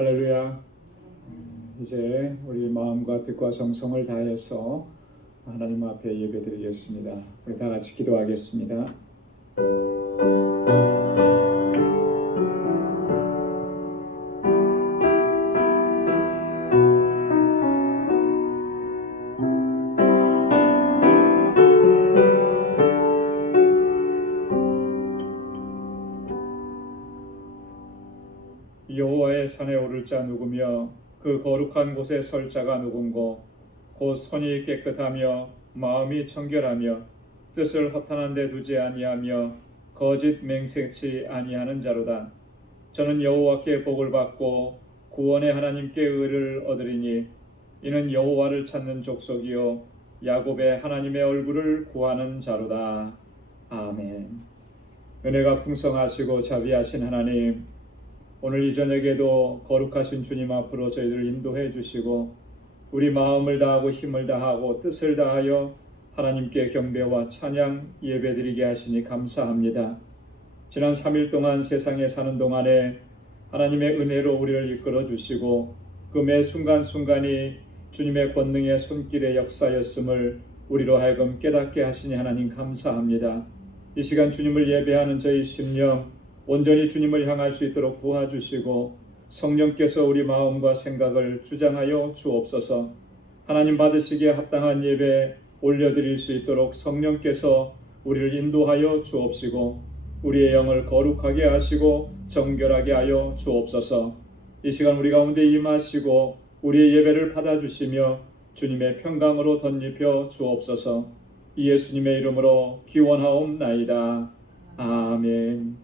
할렐루야. 이제 우리 마음과 뜻과 정성을 다해서 하나님 앞에 예배드리겠습니다. 우리 다 같이 기도하겠습니다. 여호와의 산에 오를 자 누구며 그 거룩한 곳에 설 자가 누군고 곧 손이 깨끗하며 마음이 청결하며 뜻을 허탄한 데 두지 아니하며 거짓 맹세치 아니하는 자로다. 저는 여호와께 복을 받고 구원의 하나님께 의를 얻으리니 이는 여호와를 찾는 족속이요 야곱의 하나님의 얼굴을 구하는 자로다. 아멘. 은혜가 풍성하시고 자비하신 하나님, 오늘 이 저녁에도 거룩하신 주님 앞으로 저희들을 인도해 주시고 우리 마음을 다하고 힘을 다하고 뜻을 다하여 하나님께 경배와 찬양 예배드리게 하시니 감사합니다. 지난 3일 동안 세상에 사는 동안에 하나님의 은혜로 우리를 이끌어 주시고 그 매 순간순간이 주님의 권능의 손길의 역사였음을 우리로 하여금 깨닫게 하시니 하나님 감사합니다. 이 시간 주님을 예배하는 저희 심령 온전히 주님을 향할 수 있도록 도와주시고 성령께서 우리 마음과 생각을 주장하여 주옵소서. 하나님 받으시기에 합당한 예배 올려드릴 수 있도록 성령께서 우리를 인도하여 주옵시고 우리의 영을 거룩하게 하시고 정결하게 하여 주옵소서. 이 시간 우리 가운데 임하시고 우리의 예배를 받아주시며 주님의 평강으로 덧입혀 주옵소서. 이 예수님의 이름으로 기원하옵나이다. 아멘.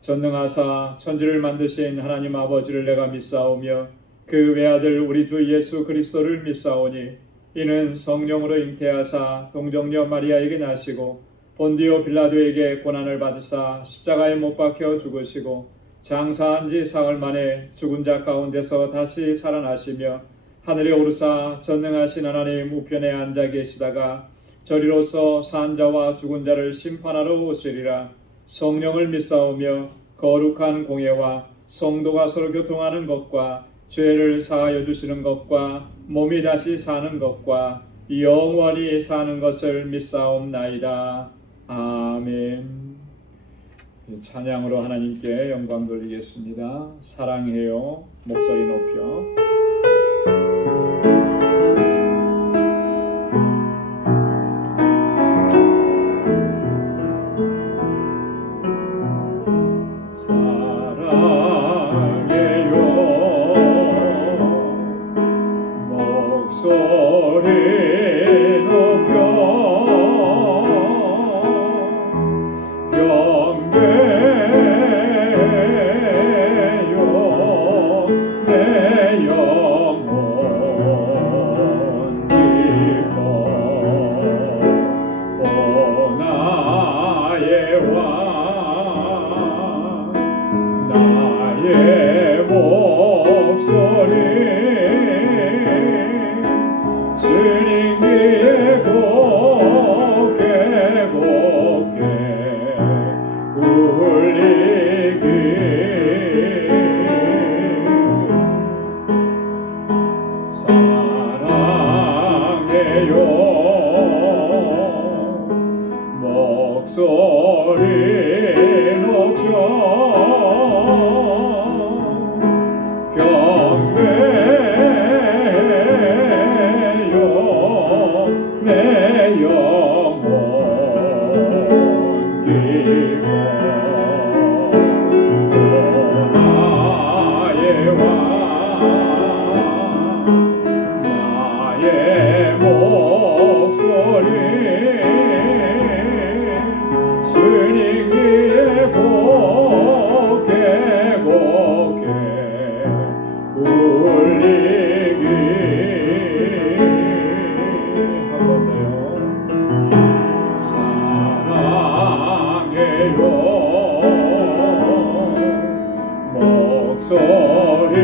전능하사 천지를 만드신 하나님 아버지를 내가 믿사오며 그 외아들 우리 주 예수 그리스도를 믿사오니 이는 성령으로 잉태하사 동정녀 마리아에게 나시고 본디오 빌라도에게 고난을 받으사 십자가에 못 박혀 죽으시고 장사한 지 사흘 만에 죽은 자 가운데서 다시 살아나시며 하늘에 오르사 전능하신 하나님 우편에 앉아 계시다가 저리로서 산 자와 죽은 자를 심판하러 오시리라. 성령을 믿사오며 거룩한 공예와 성도가 서로 교통하는 것과 죄를 사하여 주시는 것과 몸이 다시 사는 것과 영원히 사는 것을 믿사옵나이다. 아멘. 찬양으로 하나님께 영광 돌리겠습니다. 사랑해요. 목소리 높여. 목소리 높여 경배요 내 영혼 기뻐 나의 왕 나의 목소리 주님 귀에 곱게 곱게 울리기. 한 번 더요. 사랑해요 목소리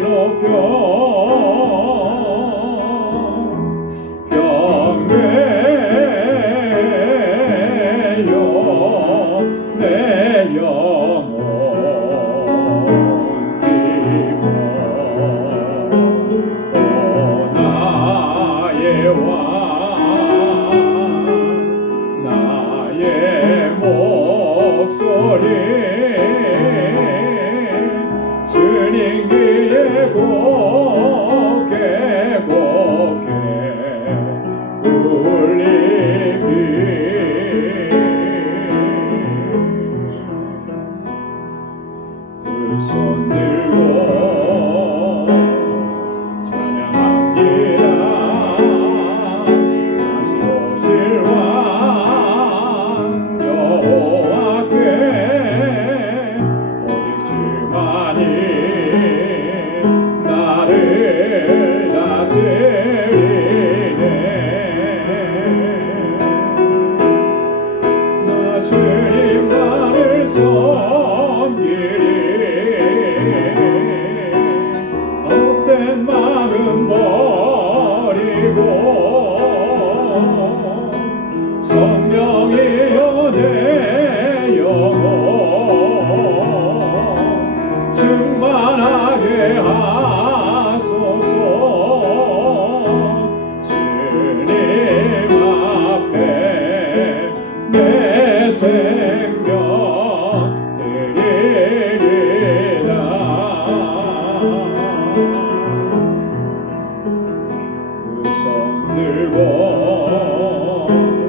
높여 다스리네. 나 주님만을 섬기리. 헛된 마음 버리고 성령이여 내 영혼 충만하게 하소서. 주님 앞에 내 생명 드리리라. 두 손 들고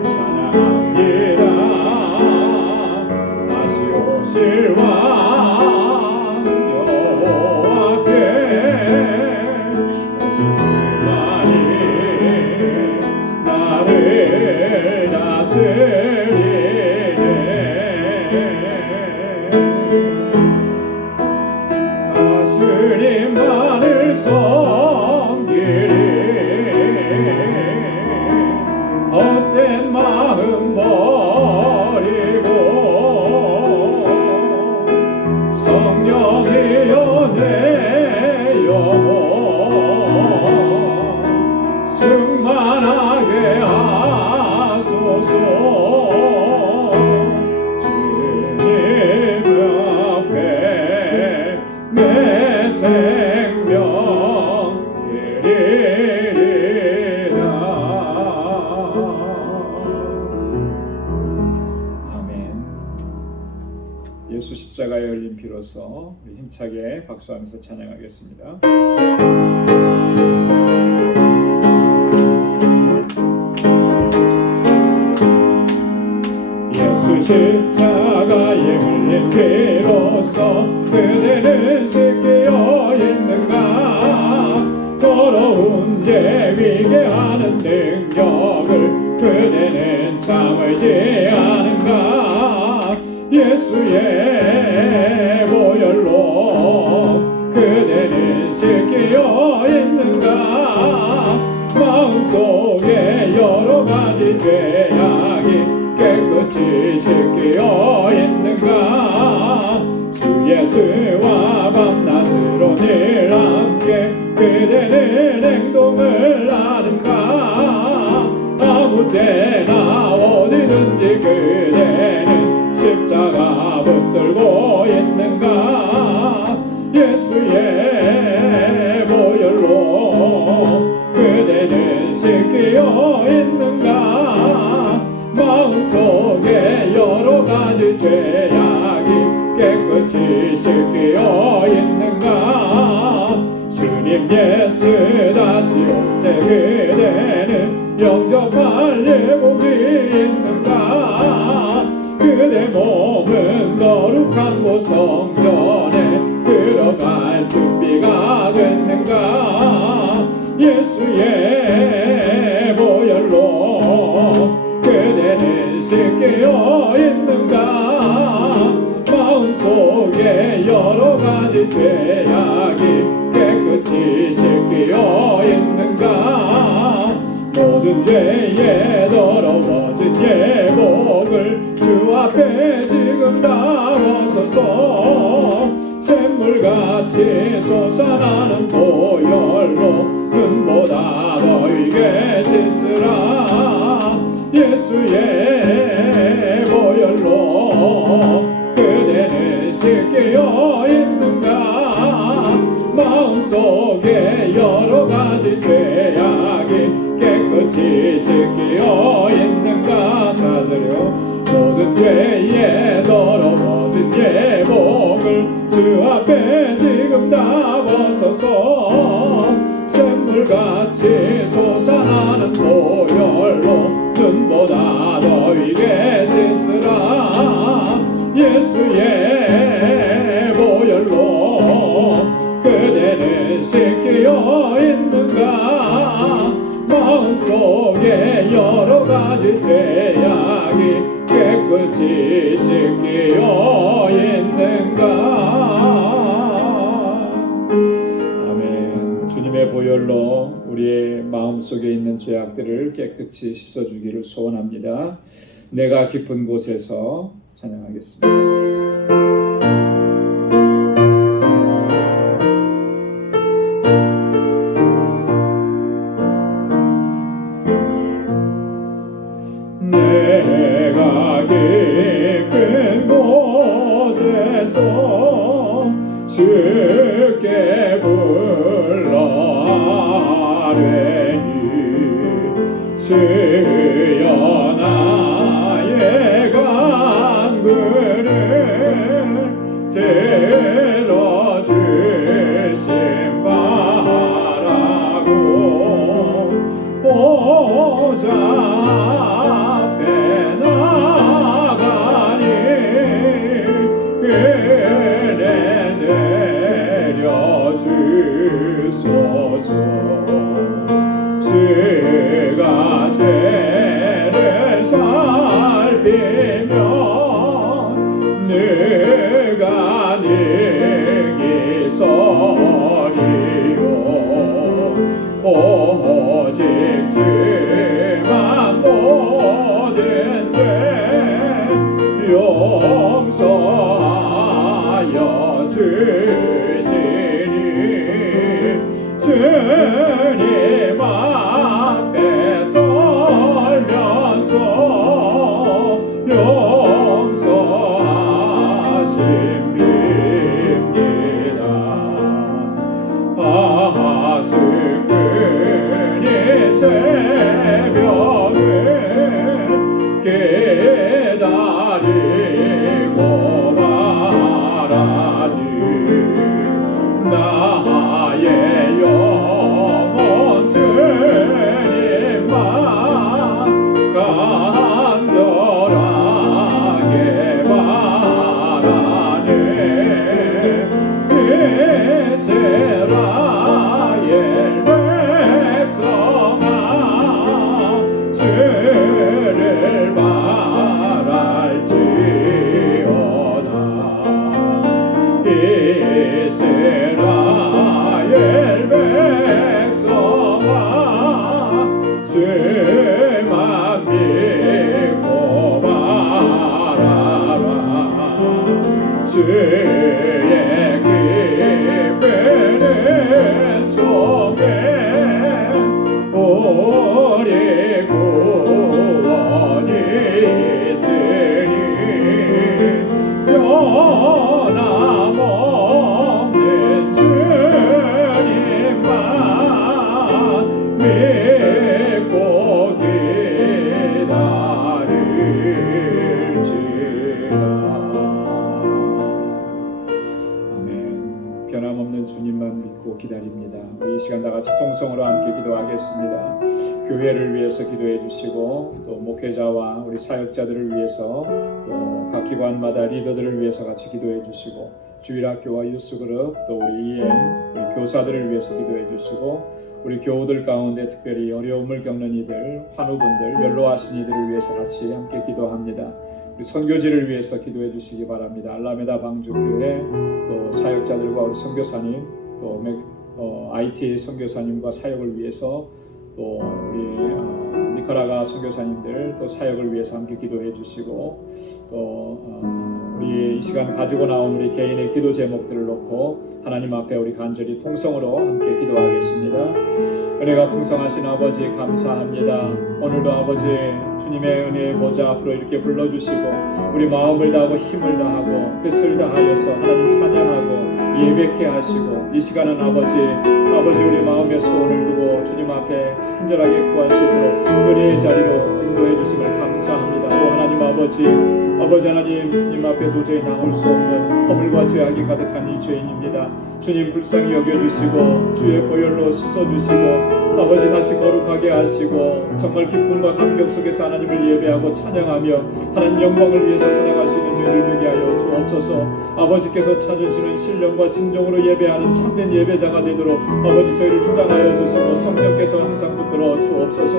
찬양합니다. 다시 오실 왕 여호와께 그만이 나를 다스리네. 주님만을 섬기리. 헛된 마음 버리고 성령이여 내 영혼 충만하게 하소서. 주님 앞에 내 생명 드리리라. 아멘. 예수 십자가에 흘린 피로써 우리 힘차게 박수하면서 찬양하겠습니다. 예수 십자가에 흘린 피로써 그대는 씻기어 있는가. 더러운 죄 위게 하는 능력을 그대는 참을지 않은가. 예수의 보혈로 그대는 씻기어 있는가. 마음속에 여러 가지 죄악이 깨끗이 씻기어 있는가. 주 예수와 밤낮으로 늘 함께 그대는 행동을 하는가. 아무 때나 어디든지 그대는 십자가 붙들고 있는가. 예수의 보혈로 그대는 씻기어 있는가. 마음속에 여러 가지 죄악이 깨끗이 씻기어 있는가. 주님 예수 다시 올 때 그대는 영접할 예복이 있는가. 그대 몸은 거룩한 곳 성전에 들어갈 준비가 됐는가. 예수의 보혈로 그대는 씻기어 있는가. 마음속에 여러 가지 죄악이 깨끗이 씻기어 있는가. 모든 죄에 더러워진 예복을 주 앞에 지금 다 벗어서 샘물같이 솟아나는 보혈로 눈보다 너희게 씻으라. 예수의 보혈로 그대는 씻기어 있는가. 마음속에 여러 가지 죄악이 깨끗이 씻기어 있는가. 사절요. 모든 죄에 더러워진 예복을 주 앞에 지금 다 벗어서 샘물같이 솟아나는 보혈로 눈보다 너희게 씻으라. 예수의 보혈로 그대는 씻기어 있는가. 마음속에 여러 가지 죄악이 깨끗이 씻기어 있는가. 아멘. 주님의 보혈 보혈로 우리의 마음속에 있는 죄악들을 깨끗이 씻어주기를 소원합니다. 내가 깊은 곳에서 찬양하겠습니다. 내가 깊은 곳에서 주께 불러 아뢰니 주여 나의 간구를 들어주심 바라고 보좌 앞에 나가니 은혜 내려주소서. 주가 죄를 살피면 누가 능히 서리요. 오직 주만 모든 죄 용서하여 주시니 주님 앞에 떨면서 용서하십니다. 하승근이 새벽을 기다리고 말하니 나의 영혼 주님만 간절하게 바라네. 이스라엘 백성아 주를 바랄지어다. 이스라엘 백성아 주만 믿고 바라라. 주의 깊은 은총에 우리 구원이 있으니 변함없는 주님만 믿고 기다릴지라. 아멘. 변함없는 주님만 믿고 기다립니다. 우리 이 시간 다 같이 통성으로 함께 기도하겠습니다. 교회를 위해서 기도해 주시고 또 목회자와 우리 사역자들을 위해서 또 각 기관마다 리더들을 위해서 같이 기도해 주시고 주일학교와 유스그룹 또 우리 EM 우리 교사들을 위해서 기도해 주시고 우리 교우들 가운데 특별히 어려움을 겪는 이들, 환우분들, 연로하신 이들을 위해서 같이 함께 기도합니다. 우리 선교지를 위해서 기도해 주시기 바랍니다. 알라메다 방주교회 또 사역자들과 우리 선교사님 또 IT 선교사님과 사역을 위해서 또 우리 니카라가 선교사님들 또 사역을 위해서 함께 기도해 주시고 또 우리 이 시간 가지고 나온 우리 개인의 기도 제목들을 놓고 하나님 앞에 우리 간절히 통성으로 함께 기도하겠습니다. 은혜가 풍성하신 아버지 감사합니다. 오늘도 아버지 주님의 은혜의 보좌 앞으로 이렇게 불러주시고 우리 마음을 다하고 힘을 다하고 뜻을 다하여서 하나님 찬양하고 예배케 하시고 이 시간은 아버지 우리 마음의 소원을 두고 주님 앞에 간절하게 구할 수 있도록 은혜의 자리로 인도해 주심을 감사합니다. 또 하나님 아버지 하나님 주님 앞에 도저히 나올 수 없는 허물과 죄악이 가득한 이 죄인입니다. 주님 불쌍히 여겨주시고 주의 보혈로 씻어주시고 아버지 다시 거룩하게 하시고 정말 기쁨과 감격 속에서 하나님을 예배하고 찬양하며 하나님 영광을 위해서 살아갈 수 있는 저희를 되게 하여 주옵소서. 아버지께서 찾으시는 신령과 진정으로 예배하는 참된 예배자가 되도록 아버지 저희를 주장하여 주시고 성령께서 항상 붙들어 주옵소서.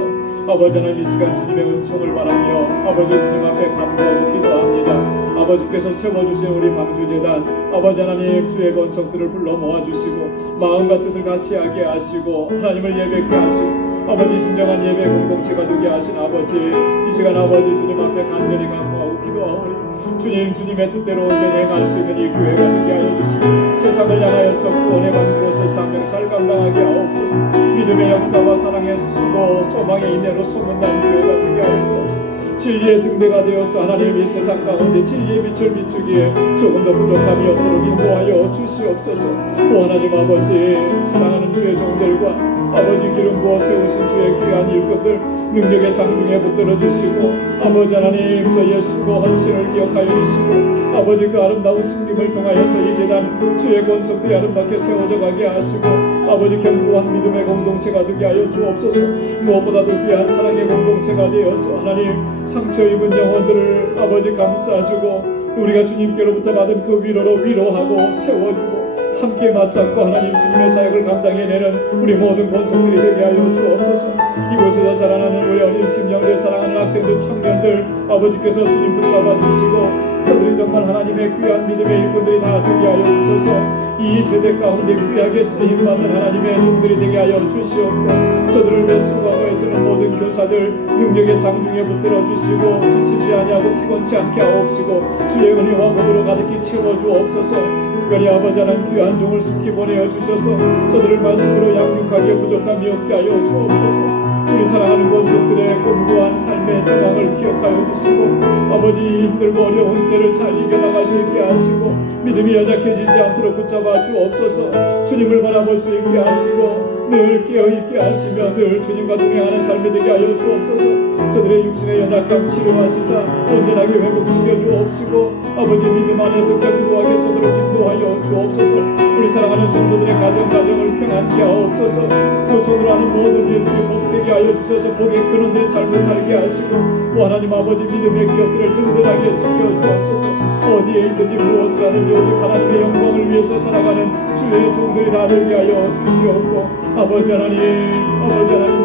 아버지 하나님 이 시간 주님의 은총을 바라며 아버지 주님 앞에 간구하고 기도합니다. 아버지께서 세워주신 우리 방주재단 아버지 하나님 주의 권속들을 불러 모아주시고 마음과 뜻을 같이 하게 하시고 하나님을 예배케 하시고 아버지 진정한 예배 공동체가 되게 하신 아버지 이 시간 아버지 주님 앞에 간절히 간구하고 기도하오니 주님의 뜻대로 온전히 행할 수 있는 이 교회가 되게 하여 주시고 세상을 향하여서 구원의 방주로서 사명 잘 감당하게 하옵소서. 믿음의 역사와 사랑의 수고 소망의 인내로 소문난 교회가 되게 하여 주옵소서. 진리의 등대가 되어서 하나님 이 세상 가운데 진리의 빛을 비추기에 조금 더 부족함이 없도록 인도하여 주시옵소서. 오 하나님 아버지 사랑하는 주의 종들과 아버지 기름 부어 세우신 주의 귀한 일꾼들 능력의 장중에 붙들어 주시고 아버지 하나님 저희의 수고 헌신을 기억하여 주시고 아버지 그 아름다운 승림을 통하여서 이 재단 주의 권속들이 아름답게 세워져 가게 하시고 아버지 견고한 믿음의 공동체가 되게 하여 주옵소서. 무엇보다도 귀한 사랑의 공동체가 되어서 하나님 상처 입은 영혼들을 아버지 감싸주고 우리가 주님께로부터 받은 그 위로로 위로하고 세워주고 함께 맞잡고 하나님 주님의 사역을 감당해내는 우리 모든 권속들이 되게 하여 주옵소서. 이곳에서 자라나는 우리 어린 심령들 사랑하는 학생들 청년들 아버지께서 주님 붙잡아 주시고 저들이 정말 하나님의 귀한 믿음의 일꾼들이 다 되게 하여 주셔서 이 세대 가운데 귀하게 쓰임받는 하나님의 종들이 되게 하여 주시옵고 저들을 위해 수고하고 애쓰는 모든 교사들 능력의 장중에 붙들어 주시고 지치지 아니하고 피곤치 않게 하옵시고 주의 은혜와 복으로 가득히 채워주옵소서. 특별히 아버지 하나님 귀한 종을 스키 보내어 주셔서 저들을 말씀으로 양육하기에 부족함이 없게 하여 주옵소서. 우리 사랑하는 권속들의 곤고한 삶의 정황을 기억하여 주시고 아버지 힘들고 어려운 때를 잘 이겨나갈 수 있게 하시고 믿음이 연약해지지 않도록 붙잡아 주옵소서. 주님을 바라볼 수 있게 하시고 늘 깨어있게 하시며 늘 주님과 동행하는 삶이 되게 하여 주옵소서. 저들의 육신의 연약함 치료하시사 온전하게 회복시켜 주옵시고 아버지 믿음 안에서 견고하게 서도록 인도하여 주옵소서. 우리 사랑하는 성도들의 가정을 평안케 하옵소서. 그 손으로 하는 모든 일들이 복되게 하여 주셔서 복의 근원된 삶을 살게 하시고 하나님 아버지 믿음의 기업들을 든든하게 지켜주옵소서. 어디에 있든지 무엇을 하든지 오직 하나님의 영광을 위해서 살아가는 주의 종들이 다 되게 하여 주시옵고 아버지 하나님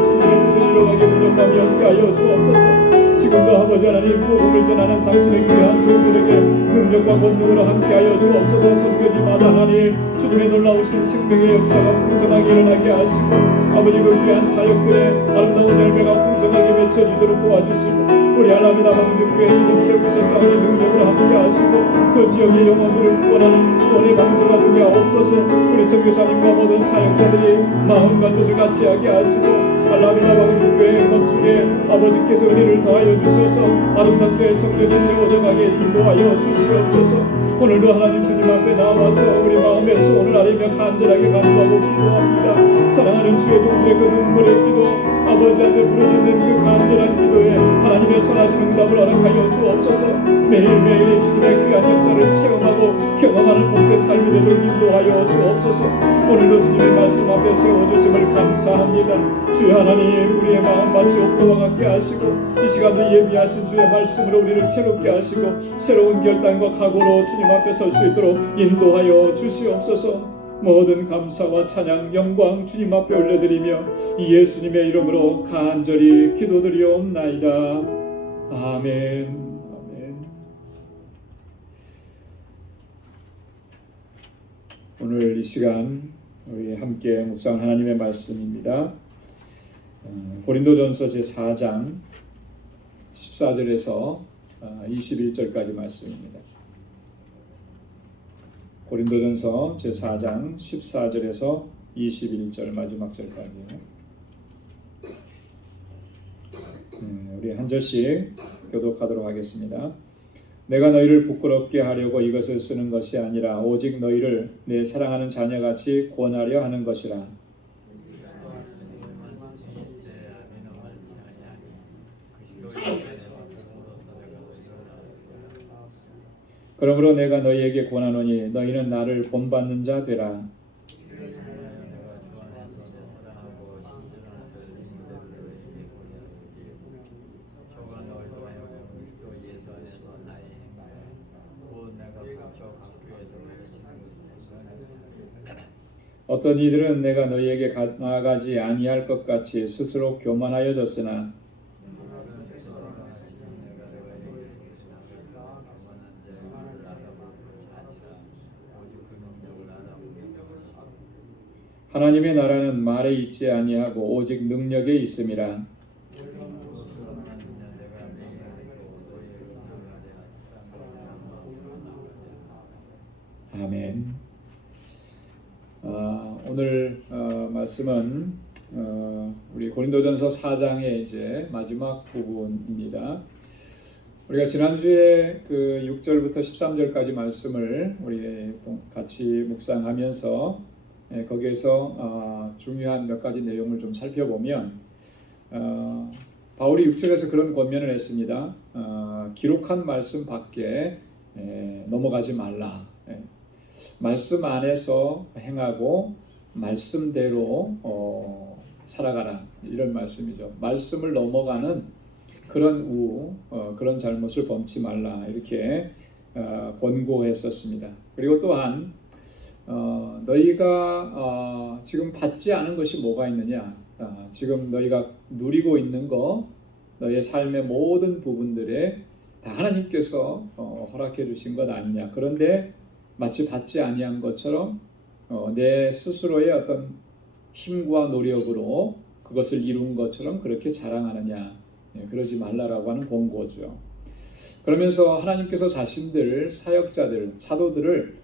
주님의 뜻을 이루어가기에 부족함이 없게 하여 주옵소서. 지금도 아버지 하나님 복음을 전하는 당신의 귀한 종들에게 능력과 권능으로 함께하여 주옵소서. 선교지마다 하나님 주님의 놀라우신 생명의 역사가 풍성하게 일어나게 하시고 아버지 그 귀한 사역들의 아름다운 열매가 풍성하게 맺혀지도록 도와주시고 우리 알라미나 방주교회 주님 세우셔서 하나님 능력으로 함께하시고 그 지역의 영혼들을 구원하는 구원의 방주가 되게 하옵소서. 우리 선교사님과 모든 사역자들이 마음과 뜻을 같이 하게 하시고 알라미나 방주교회 건축에 아버지께서 은혜를 더하여 주셔서 아름답게 성전이 세워져 가게 인도하여 주시옵소서. 오늘도 하나님 주님 앞에 나와서 우리 마음의 소원을 아뢰며 간절하게 간구하고 기도합니다. 사랑하는 주의 종들의 그 눈물의 기도 아버지 앞에 부르짖는 그 간절한 기도에 하나님의 선하신 응답을 허락하여 주옵소서. 매일매일 주님의 귀한 역사를 체험하고 경험하는 복된 삶이 되도록 인도하여 주옵소서. 오늘도 주님의 말씀 앞에 세워주심을 감사합니다. 주여 하나님 우리의 마음 마치 옥토와 같게 하시고 이 시간도 예비하신 주의 말씀으로 우리를 새롭게 하시고 새로운 결단과 각오로 주님 앞에 설 수 있도록 인도하여 주시옵소서. 모든 감사와 찬양 영광 주님 앞에 올려드리며 이 예수님의 이름으로 간절히 기도드리옵나이다. 아멘. 오늘 이 시간 우리 함께 묵상한 하나님의 말씀입니다. 고린도전서 제4장 14절에서 21절까지 말씀입니다. 고린도전서 제4장 14절에서 21절 마지막 절까지요. 우리 한 절씩 교독하도록 하겠습니다. 내가 너희를 부끄럽게 하려고 이것을 쓰는 것이 아니라 오직 너희를 내 사랑하는 자녀같이 권하려 하는 것이라. 그러므로 내가 너희에게 권하노니 너희는 나를 본받는 자 되라. 어떤 이들은 내가 너희에게 나아가지 아니할 것 같이 스스로 교만하여졌으나 하나님의 나라는 말에 있지 아니하고 오직 능력에 있음이라. 아멘. 오늘 말씀은 우리 고린도전서 4장의 이제 마지막 부분입니다. 우리가 지난주에 그 6절부터 13절까지 말씀을 우리 같이 묵상하면서 거기에서 중요한 몇 가지 내용을 좀 살펴보면 바울이 6절에서 그런 권면을 했습니다. 기록한 말씀 밖에 넘어가지 말라. 말씀 안에서 행하고 말씀대로 살아가라, 이런 말씀이죠. 말씀을 넘어가는 그런 그런 잘못을 범치 말라, 이렇게 권고했었습니다. 그리고 또한 너희가 지금 받지 않은 것이 뭐가 있느냐, 지금 너희가 누리고 있는 거, 너희의 삶의 모든 부분들에 다 하나님께서 허락해 주신 것 아니냐. 그런데 마치 받지 아니한 것처럼 내 스스로의 어떤 힘과 노력으로 그것을 이룬 것처럼 그렇게 자랑하느냐, 그러지 말라라고 하는 권고죠. 그러면서 하나님께서 자신들, 사역자들, 사도들을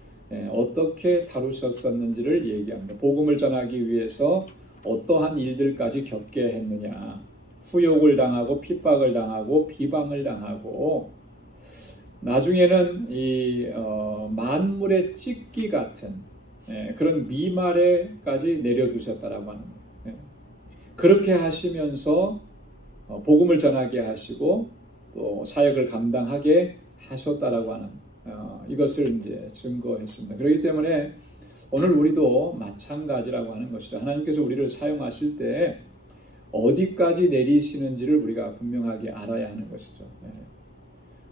어떻게 다루셨었는지를 얘기합니다. 복음을 전하기 위해서 어떠한 일들까지 겪게 했느냐, 후욕을 당하고 핍박을 당하고 비방을 당하고 나중에는 이 만물의 찢기 같은 그런 미말에까지 내려두셨다라고 하는 거예요. 그렇게 하시면서 복음을 전하게 하시고 또 사역을 감당하게 하셨다라고 하는 이것을 이제 증거했습니다. 그렇기 때문에 오늘 우리도 마찬가지라고 하는 것이죠. 하나님께서 우리를 사용하실 때 어디까지 내리시는지를 우리가 분명하게 알아야 하는 것이죠.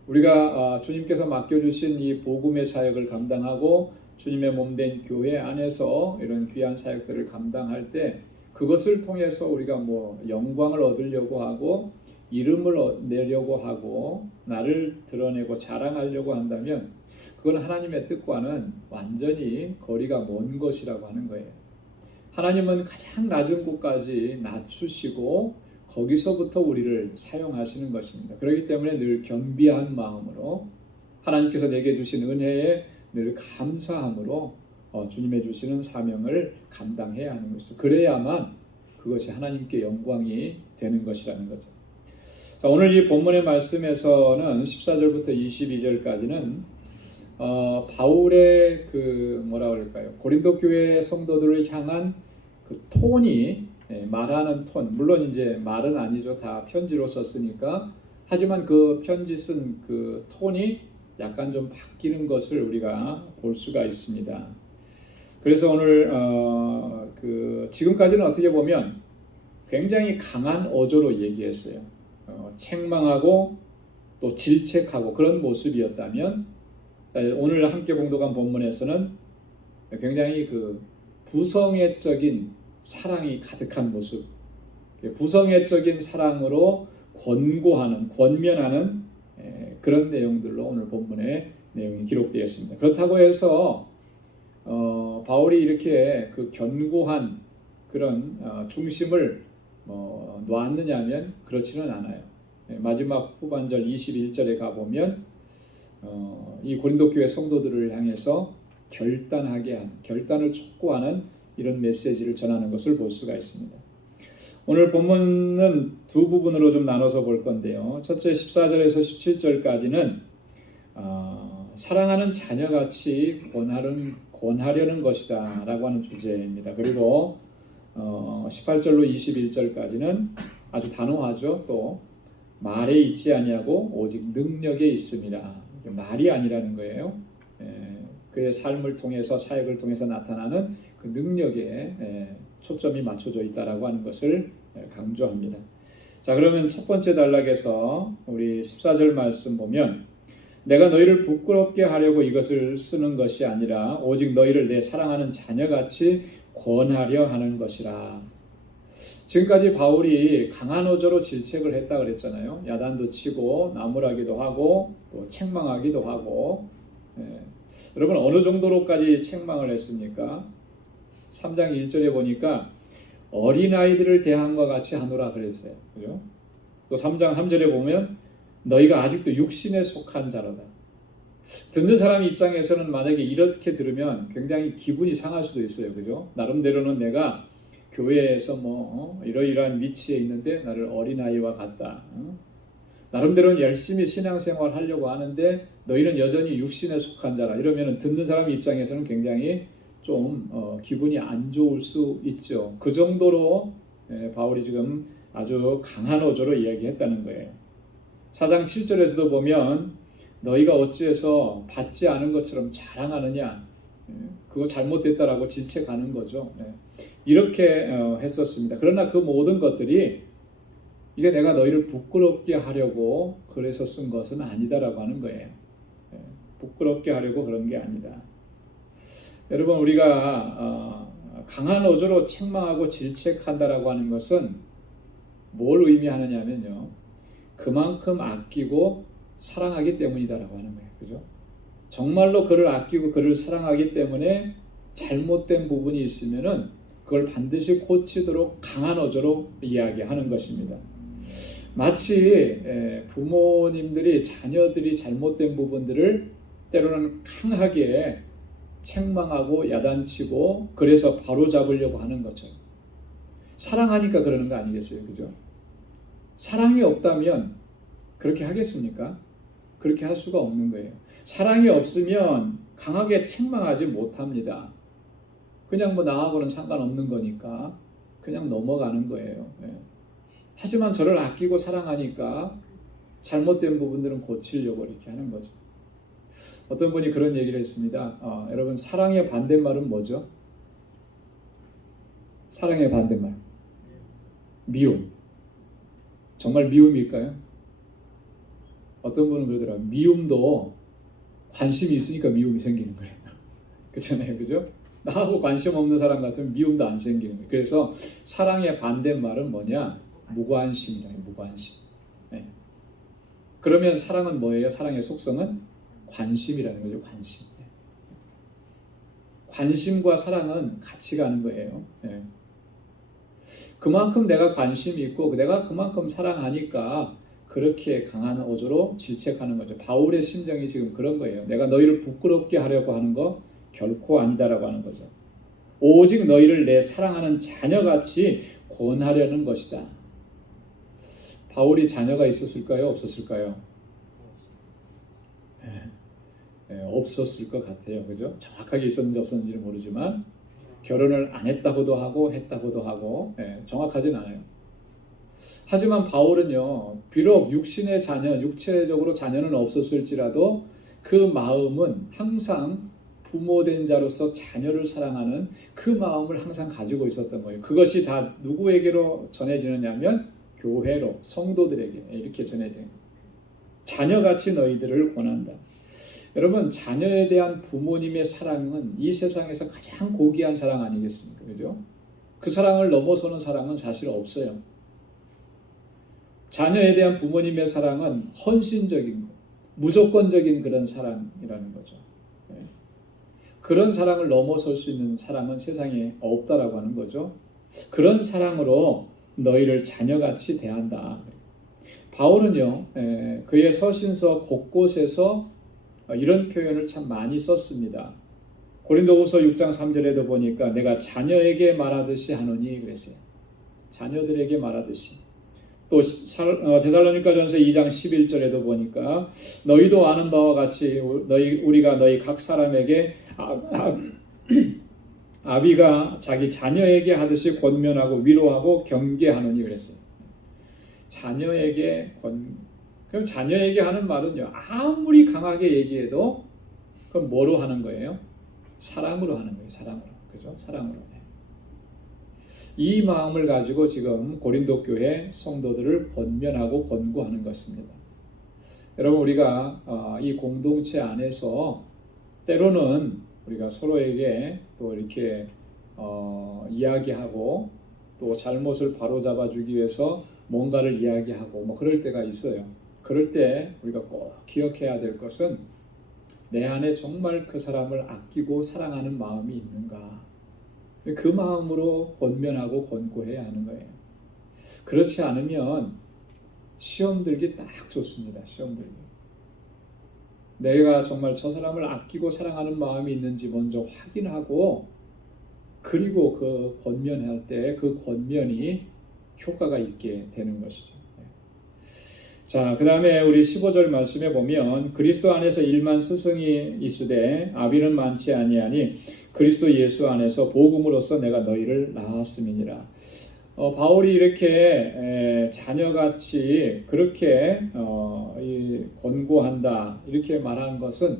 우리가 주님께서 맡겨주신 이 복음의 사역을 감당하고 주님의 몸된 교회 안에서 이런 귀한 사역들을 감당할 때 그것을 통해서 우리가 뭐 영광을 얻으려고 하고 이름을 내려고 하고 나를 드러내고 자랑하려고 한다면 그건 하나님의 뜻과는 완전히 거리가 먼 것이라고 하는 거예요. 하나님은 가장 낮은 곳까지 낮추시고 거기서부터 우리를 사용하시는 것입니다. 그렇기 때문에 늘 겸비한 마음으로 하나님께서 내게 주신 은혜에 늘 감사함으로 주님의 주시는 사명을 감당해야 하는 것이죠. 그래야만 그것이 하나님께 영광이 되는 것이라는 거죠. 자, 오늘 이 본문의 말씀에서는 14절부터 22절까지는 바울의 그 뭐라 그럴까요? 고린도 교회 성도들을 향한 그 톤이, 말하는 톤, 물론 이제 말은 아니죠. 다 편지로 썼으니까. 하지만 그 편지 쓴 그 톤이 약간 좀 바뀌는 것을 우리가 볼 수가 있습니다. 그래서 오늘 그 지금까지는 어떻게 보면 굉장히 강한 어조로 얘기했어요. 책망하고 또 질책하고 그런 모습이었다면 오늘 함께 봉독한 본문에서는 굉장히 그 부성애적인 사랑이 가득한 모습, 부성애적인 사랑으로 권고하는, 권면하는 그런 내용들로 오늘 본문의 내용이 기록되어 있습니다. 그렇다고 해서 바울이 이렇게 그 견고한 그런 중심을 놓았느냐면 그렇지는 않아요. 마지막 후반절 21절에 가보면 이 고린도 교회 성도들을 향해서 결단하게 한, 결단을 촉구하는 이런 메시지를 전하는 것을 볼 수가 있습니다. 오늘 본문은 두 부분으로 좀 나눠서 볼 건데요. 첫째 14절에서 17절까지는 사랑하는 자녀같이 권하려는 것이다 라고 하는 주제입니다. 그리고 18절로 21절까지는 아주 단호하죠. 또 말에 있지 아니하고 오직 능력에 있습니다. 말이 아니라는 거예요. 그의 삶을 통해서, 사역을 통해서 나타나는 그 능력에 초점이 맞춰져 있다라고 하는 것을 강조합니다. 자, 그러면 첫 번째 단락에서 우리 14절 말씀 보면 내가 너희를 부끄럽게 하려고 이것을 쓰는 것이 아니라 오직 너희를 내 사랑하는 자녀같이 권하려 하는 것이라. 지금까지 바울이 강한 어조로 질책을 했다 그랬잖아요. 야단도 치고 나무라기도 하고 또 책망하기도 하고. 여러분 어느 정도로까지 책망을 했습니까? 3장 1절에 보니까 어린아이들을 대함과 같이 하노라 그랬어요. 그죠? 또 3장 3절에 보면 너희가 아직도 육신에 속한 자로다. 듣는 사람 입장에서는 만약에 이렇게 들으면 굉장히 기분이 상할 수도 있어요. 그죠? 나름대로는 내가 교회에서 이러이러한 위치에 있는데 나를 어린아이와 같다. 나름대로는 열심히 신앙생활 하려고 하는데 너희는 여전히 육신에 속한 자라. 이러면 듣는 사람 입장에서는 굉장히 좀 기분이 안 좋을 수 있죠. 그 정도로 바울이 지금 아주 강한 어조로 이야기했다는 거예요. 4장 7절에서도 보면 너희가 어찌해서 받지 않은 것처럼 자랑하느냐, 그거 잘못됐다라고 질책하는 거죠. 이렇게 했었습니다. 그러나 그 모든 것들이 이게 내가 너희를 부끄럽게 하려고 그래서 쓴 것은 아니다라고 하는 거예요. 부끄럽게 하려고 그런 게 아니다. 여러분 우리가 강한 어조로 책망하고 질책한다라고 하는 것은 뭘 의미하느냐면요, 그만큼 아끼고 사랑하기 때문이다라고 하는 거예요. 그죠? 정말로 그를 아끼고 그를 사랑하기 때문에 잘못된 부분이 있으면은 그걸 반드시 고치도록 강한 어조로 이야기하는 것입니다. 마치 부모님들이 자녀들이 잘못된 부분들을 때로는 강하게 책망하고 야단치고 그래서 바로잡으려고 하는 것처럼 사랑하니까 그러는 거 아니겠어요? 그죠? 사랑이 없다면 그렇게 하겠습니까? 그렇게 할 수가 없는 거예요. 사랑이 없으면 강하게 책망하지 못합니다. 그냥 나하고는 상관없는 거니까 그냥 넘어가는 거예요. 하지만 저를 아끼고 사랑하니까 잘못된 부분들은 고치려고 이렇게 하는 거죠. 어떤 분이 그런 얘기를 했습니다. 여러분 사랑의 반대말은 뭐죠? 사랑의 반대말 미움. 정말 미움일까요? 어떤 분은 그러더라고요. 미움도 관심이 있으니까 미움이 생기는 거예요. 그렇잖아요. 그죠? 나하고 관심 없는 사람 같으면 미움도 안 생기는 거예요. 그래서 사랑의 반대말은 뭐냐? 무관심이에요. 무관심. 그러면 사랑은 뭐예요? 사랑의 속성은 관심이라는 거죠. 관심. 관심과 사랑은 같이 가는 거예요. 그만큼 내가 관심이 있고 내가 그만큼 사랑하니까 그렇게 강한 어조로 질책하는 거죠. 바울의 심정이 지금 그런 거예요. 내가 너희를 부끄럽게 하려고 하는 거 결코 아니다라고 하는 거죠. 오직 너희를 내 사랑하는 자녀같이 권하려는 것이다. 바울이 자녀가 있었을까요? 없었을까요? 없었을 것 같아요. 그죠? 정확하게 있었는지 없었는지는 모르지만 결혼을 안 했다고도 하고 했다고도 하고 정확하진 않아요. 하지만 바울은요, 비록 육신의 자녀, 육체적으로 자녀는 없었을지라도 그 마음은 항상 부모된 자로서 자녀를 사랑하는 그 마음을 항상 가지고 있었던 거예요. 그것이 다 누구에게로 전해지느냐면 교회로, 성도들에게 이렇게 전해져요. 자녀같이 너희들을 권한다. 여러분 자녀에 대한 부모님의 사랑은 이 세상에서 가장 고귀한 사랑 아니겠습니까? 그죠? 그 사랑을 넘어서는 사랑은 사실 없어요. 자녀에 대한 부모님의 사랑은 헌신적인 것, 무조건적인 그런 사랑이라는 거죠. 그런 사랑을 넘어설 수 있는 사랑은 세상에 없다라고 하는 거죠. 그런 사랑으로 너희를 자녀같이 대한다. 바울은요, 그의 서신서 곳곳에서 이런 표현을 참 많이 썼습니다. 고린도후서 6장 3절에도 보니까 내가 자녀에게 말하듯이 하노니 그랬어요. 자녀들에게 말하듯이. 또 데살로니가전서 2장 11절에도 보니까 너희도 아는 바와 같이 우리가 너희 각 사람에게 아비가 자기 자녀에게 하듯이 권면하고 위로하고 경계하노니 그랬어요. 자녀에게 그럼 자녀에게 하는 말은요, 아무리 강하게 얘기해도 그럼 뭐로 하는 거예요? 사랑으로 하는 거예요. 사랑으로. 그죠? 사랑으로. 이 마음을 가지고 지금 고린도 교회 성도들을 권면하고 권고하는 것입니다. 여러분 우리가 이 공동체 안에서 때로는 우리가 서로에게 또 이렇게 이야기하고 또 잘못을 바로잡아 주기 위해서 뭔가를 이야기하고 뭐 그럴 때가 있어요. 그럴 때 우리가 꼭 기억해야 될 것은 내 안에 정말 그 사람을 아끼고 사랑하는 마음이 있는가. 그 마음으로 권면하고 권고해야 하는 거예요. 그렇지 않으면 시험 들기 딱 좋습니다. 시험 들기. 내가 정말 저 사람을 아끼고 사랑하는 마음이 있는지 먼저 확인하고 그리고 그 권면할 때 그 권면이 효과가 있게 되는 것이죠. 자, 그 다음에 우리 15절 말씀에 보면 그리스도 안에서 일만 스승이 있으되 아비는 많지 아니하니 그리스도 예수 안에서 복음으로써 내가 너희를 낳았음이니라. 바울이 이렇게 자녀같이 그렇게 권고한다 이렇게 말한 것은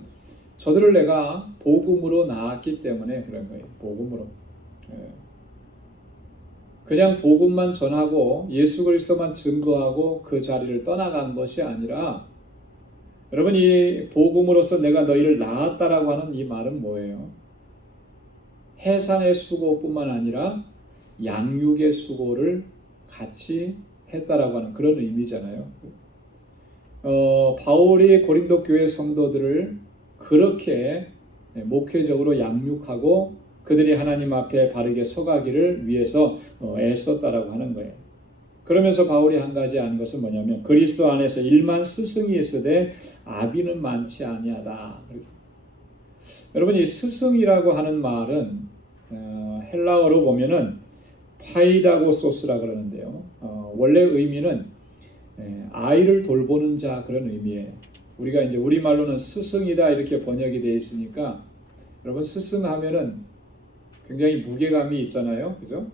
저들을 내가 복음으로 낳았기 때문에 그런 거예요. 복음으로. 그냥 복음만 전하고 예수 그리스도만 증거하고 그 자리를 떠나간 것이 아니라 여러분 이 복음으로서 내가 너희를 낳았다라고 하는 이 말은 뭐예요? 해산의 수고뿐만 아니라 양육의 수고를 같이 했다라고 하는 그런 의미잖아요. 바울이 고린도 교회 성도들을 그렇게 목회적으로 양육하고 그들이 하나님 앞에 바르게 서가기를 위해서 애썼다라고 하는 거예요. 그러면서 바울이 한 가지 하는 것은 뭐냐면 그리스도 안에서 일만 스승이 있으되 아비는 많지 아니하다. 여러분 이 스승이라고 하는 말은 헬라어로 보면은 파이다고소스라 그러는데요. 원래 의미는 아이를 돌보는 자 그런 의미예요. 우리가 이제 우리말로는 스승이다 이렇게 번역이 되어 있으니까 여러분 스승하면은 굉장히 무게감이 있잖아요. 그죠?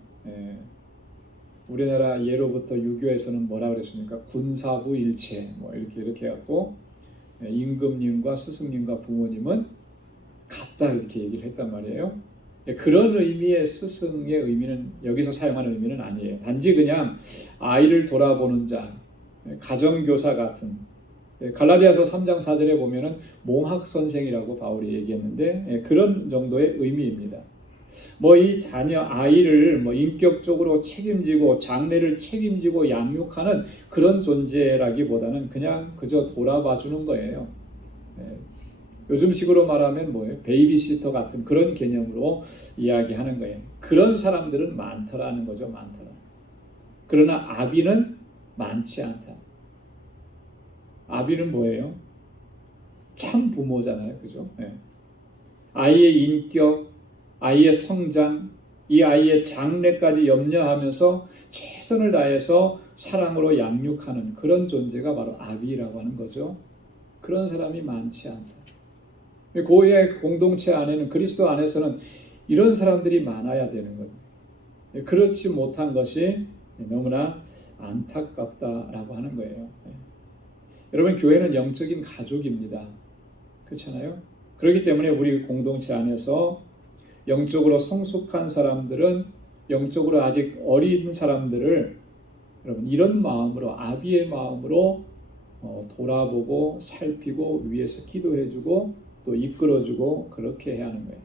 우리나라 예로부터 유교에서는 뭐라 그랬습니까? 군사부 일체 뭐 이렇게 해갖고 임금님과 스승님과 부모님은 같다 이렇게 얘기를 했단 말이에요. 그런 의미의 스승의 의미는 여기서 사용하는 의미는 아니에요. 단지 그냥 아이를 돌아보는 자, 가정교사 같은 갈라디아서 3장 4절에 보면은 몽학 선생이라고 바울이 얘기했는데 그런 정도의 의미입니다. 뭐 이 자녀 아이를 뭐 인격적으로 책임지고 장래를 책임지고 양육하는 그런 존재라기보다는 그냥 그저 돌아봐 주는 거예요. 요즘식으로 말하면 뭐예요? 베이비시터 같은 그런 개념으로 이야기하는 거예요. 그런 사람들은 많더라는 거죠. 많더라. 그러나 아비는 많지 않다. 아비는 뭐예요? 참 부모잖아요. 그죠? 아이의 인격, 아이의 성장, 이 아이의 장래까지 염려하면서 최선을 다해서 사랑으로 양육하는 그런 존재가 바로 아비라고 하는 거죠. 그런 사람이 많지 않다. 교회 공동체 안에는 그리스도 안에서는 이런 사람들이 많아야 되는 거예요. 그렇지 못한 것이 너무나 안타깝다라고 하는 거예요. 여러분 교회는 영적인 가족입니다. 그렇잖아요? 그렇기 때문에 우리 공동체 안에서 영적으로 성숙한 사람들은 영적으로 아직 어린 사람들을 여러분 이런 마음으로 아비의 마음으로 돌아보고 살피고 위에서 기도해주고 또 이끌어주고 그렇게 해야 하는 거예요.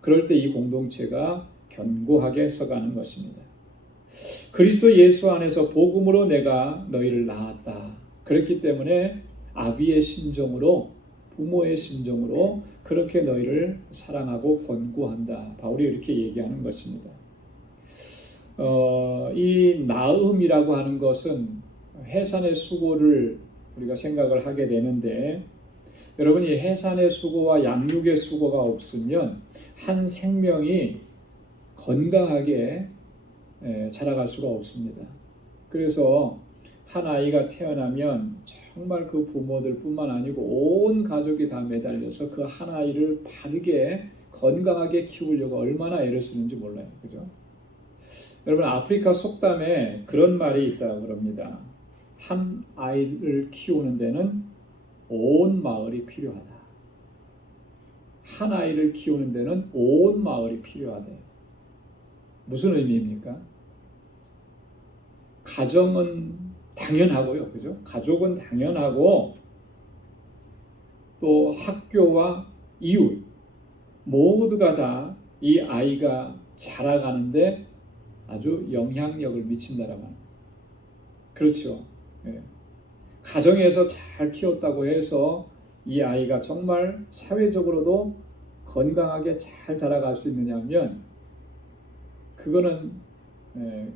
그럴 때 이 공동체가 견고하게 서가는 것입니다. 그리스도 예수 안에서 복음으로 내가 너희를 낳았다. 그렇기 때문에 아비의 심정으로 부모의 심정으로 그렇게 너희를 사랑하고 권고한다. 바울이 이렇게 얘기하는 것입니다. 이 낳음이라고 하는 것은 해산의 수고를 우리가 생각을 하게 되는데 여러분이 해산의 수고와 양육의 수고가 없으면 한 생명이 건강하게 자라갈 수가 없습니다. 그래서 한 아이가 태어나면 정말 그 부모들뿐만 아니고 온 가족이 다 매달려서 그 한 아이를 바르게 건강하게 키우려고 얼마나 애를 쓰는지 몰라요. 그죠? 여러분 아프리카 속담에 그런 말이 있다고 그럽니다. 한 아이를 키우는 데는 온 마을이 필요하다. 한 아이를 키우는 데는 온 마을이 필요하다. 무슨 의미입니까? 가정은 당연하고요. 그죠? 가족은 당연하고 또 학교와 이웃 모두가 다 이 아이가 자라가는데 아주 영향력을 미친다라고 하는. 그렇죠. 예. 가정에서 잘 키웠다고 해서 이 아이가 정말 사회적으로도 건강하게 잘 자라갈 수 있느냐면 그거는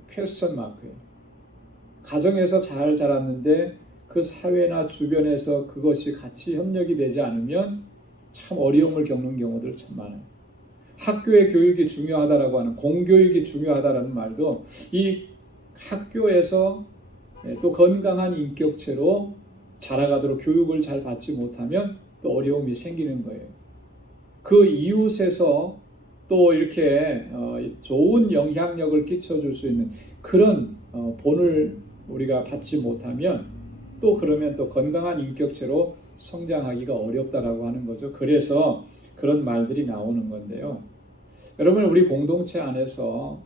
퀘스천 마크예요. 가정에서 잘 자랐는데 그 사회나 주변에서 그것이 같이 협력이 되지 않으면 참 어려움을 겪는 경우들 참 많아요. 학교의 교육이 중요하다라고 하는 공교육이 중요하다라는 말도 이 학교에서 또 건강한 인격체로 자라가도록 교육을 잘 받지 못하면 또 어려움이 생기는 거예요. 그 이웃에서 또 이렇게 좋은 영향력을 끼쳐줄 수 있는 그런 본을 우리가 받지 못하면 또 그러면 또 건강한 인격체로 성장하기가 어렵다라고 하는 거죠. 그래서 그런 말들이 나오는 건데요. 여러분 우리 공동체 안에서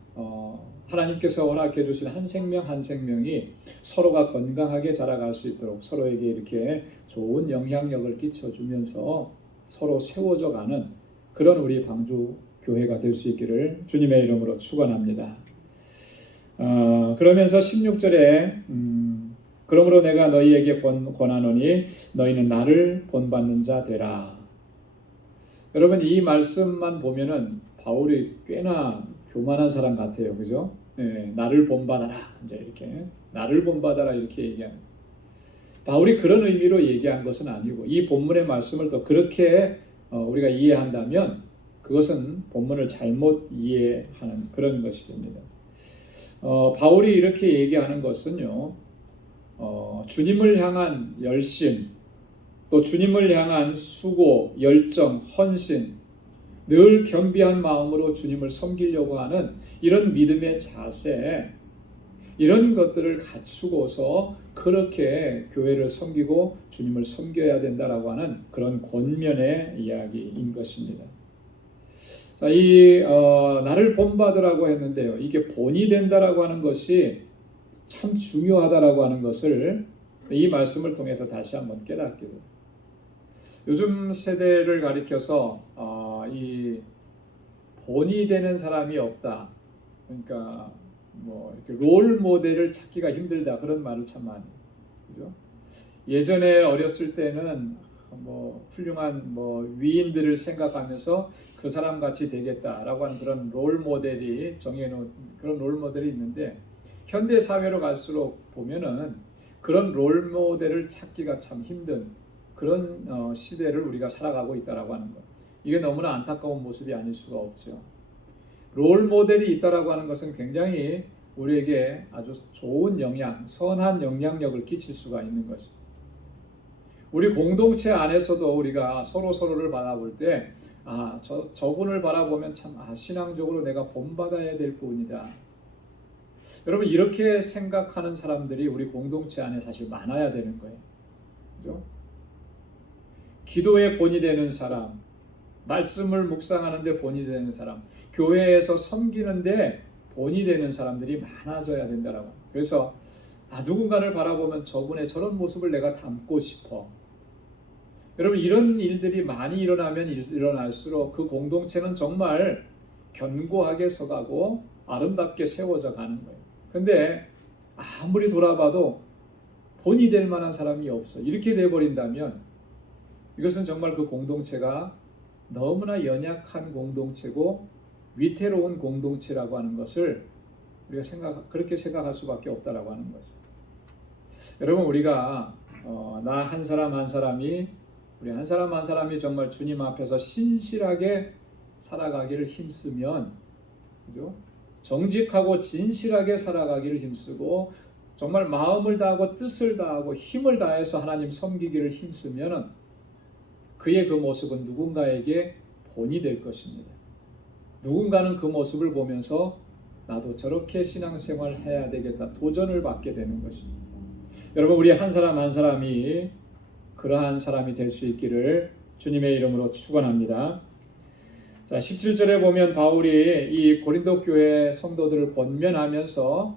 하나님께서 허락해 주신 한 생명 한 생명이 서로가 건강하게 자라갈 수 있도록 서로에게 이렇게 좋은 영향력을 끼쳐주면서 서로 세워져 가는 그런 우리 방주 교회가 될 수 있기를 주님의 이름으로 축원합니다. 그러면서 16절에 그러므로 내가 너희에게 권하노니 너희는 나를 본받는 자 되라. 여러분 이 말씀만 보면은 바울이 꽤나 교만한 사람 같아요, 그죠? 나를 본받아라, 이제 이렇게 나를 본받아라 이렇게 얘기하는. 바울이 그런 의미로 얘기한 것은 아니고 이 본문의 말씀을 또 그렇게 우리가 이해한다면 그것은 본문을 잘못 이해하는 그런 것이 됩니다. 바울이 이렇게 얘기하는 것은요, 주님을 향한 열심, 또 주님을 향한 수고, 열정, 헌신, 늘 겸비한 마음으로 주님을 섬기려고 하는 이런 믿음의 자세, 이런 것들을 갖추고서 그렇게 교회를 섬기고 주님을 섬겨야 된다라고 하는 그런 권면의 이야기인 것입니다. 자, 나를 본받으라고 했는데요. 이게 본이 된다라고 하는 것이 참 중요하다라고 하는 것을 이 말씀을 통해서 다시 한번 깨닫게 됩니다. 요즘 세대를 가리켜서 이 본이 되는 사람이 없다. 그러니까 뭐 이렇게 롤 모델을 찾기가 힘들다 그런 말을 참 많이 해요. 그죠? 예전에 어렸을 때는 뭐 훌륭한 뭐 위인들을 생각하면서 그 사람 같이 되겠다라고 하는 그런 롤 모델이 정해놓은 그런 롤 모델이 있는데 현대 사회로 갈수록 보면은 그런 롤 모델을 찾기가 참 힘든 그런 시대를 우리가 살아가고 있다라고 하는 것. 이게 너무나 안타까운 모습이 아닐 수가 없죠. 롤 모델이 있다라고 하는 것은 굉장히 우리에게 아주 좋은 영향, 선한 영향력을 끼칠 수가 있는 것입니다. 우리 공동체 안에서도 우리가 서로를 바라볼 때 저분을 바라보면 참 신앙적으로 내가 본받아야 될 분이다. 여러분 이렇게 생각하는 사람들이 우리 공동체 안에 사실 많아야 되는 거예요. 그죠? 기도에 본이 되는 사람, 말씀을 묵상하는데 본이 되는 사람, 교회에서 섬기는데 본이 되는 사람들이 많아져야 된다라고. 그래서 누군가를 바라보면 저분의 저런 모습을 내가 담고 싶어. 여러분 이런 일들이 많이 일어나면 일어날수록 그 공동체는 정말 견고하게 서가고 아름답게 세워져 가는 거예요. 근데 아무리 돌아봐도 본이 될 만한 사람이 없어. 이렇게 돼버린다면 이것은 정말 그 공동체가 너무나 연약한 공동체고 위태로운 공동체라고 하는 것을 우리가 그렇게 생각할 수밖에 없다라고 하는 거죠. 여러분 우리가 나 한 사람 한 사람이 우리 한 사람 한 사람이 정말 주님 앞에서 신실하게 살아가기를 힘쓰면, 그죠? 정직하고 진실하게 살아가기를 힘쓰고 정말 마음을 다하고 뜻을 다하고 힘을 다해서 하나님 섬기기를 힘쓰면 그의 그 모습은 누군가에게 본이 될 것입니다. 누군가는 그 모습을 보면서 나도 저렇게 신앙생활 해야 되겠다 도전을 받게 되는 것입니다. 여러분 우리 한 사람 한 사람이 그러한 사람이 될 수 있기를 주님의 이름으로 축원합니다. 자, 17절에 보면 바울이 이 고린도 교회 성도들을 권면하면서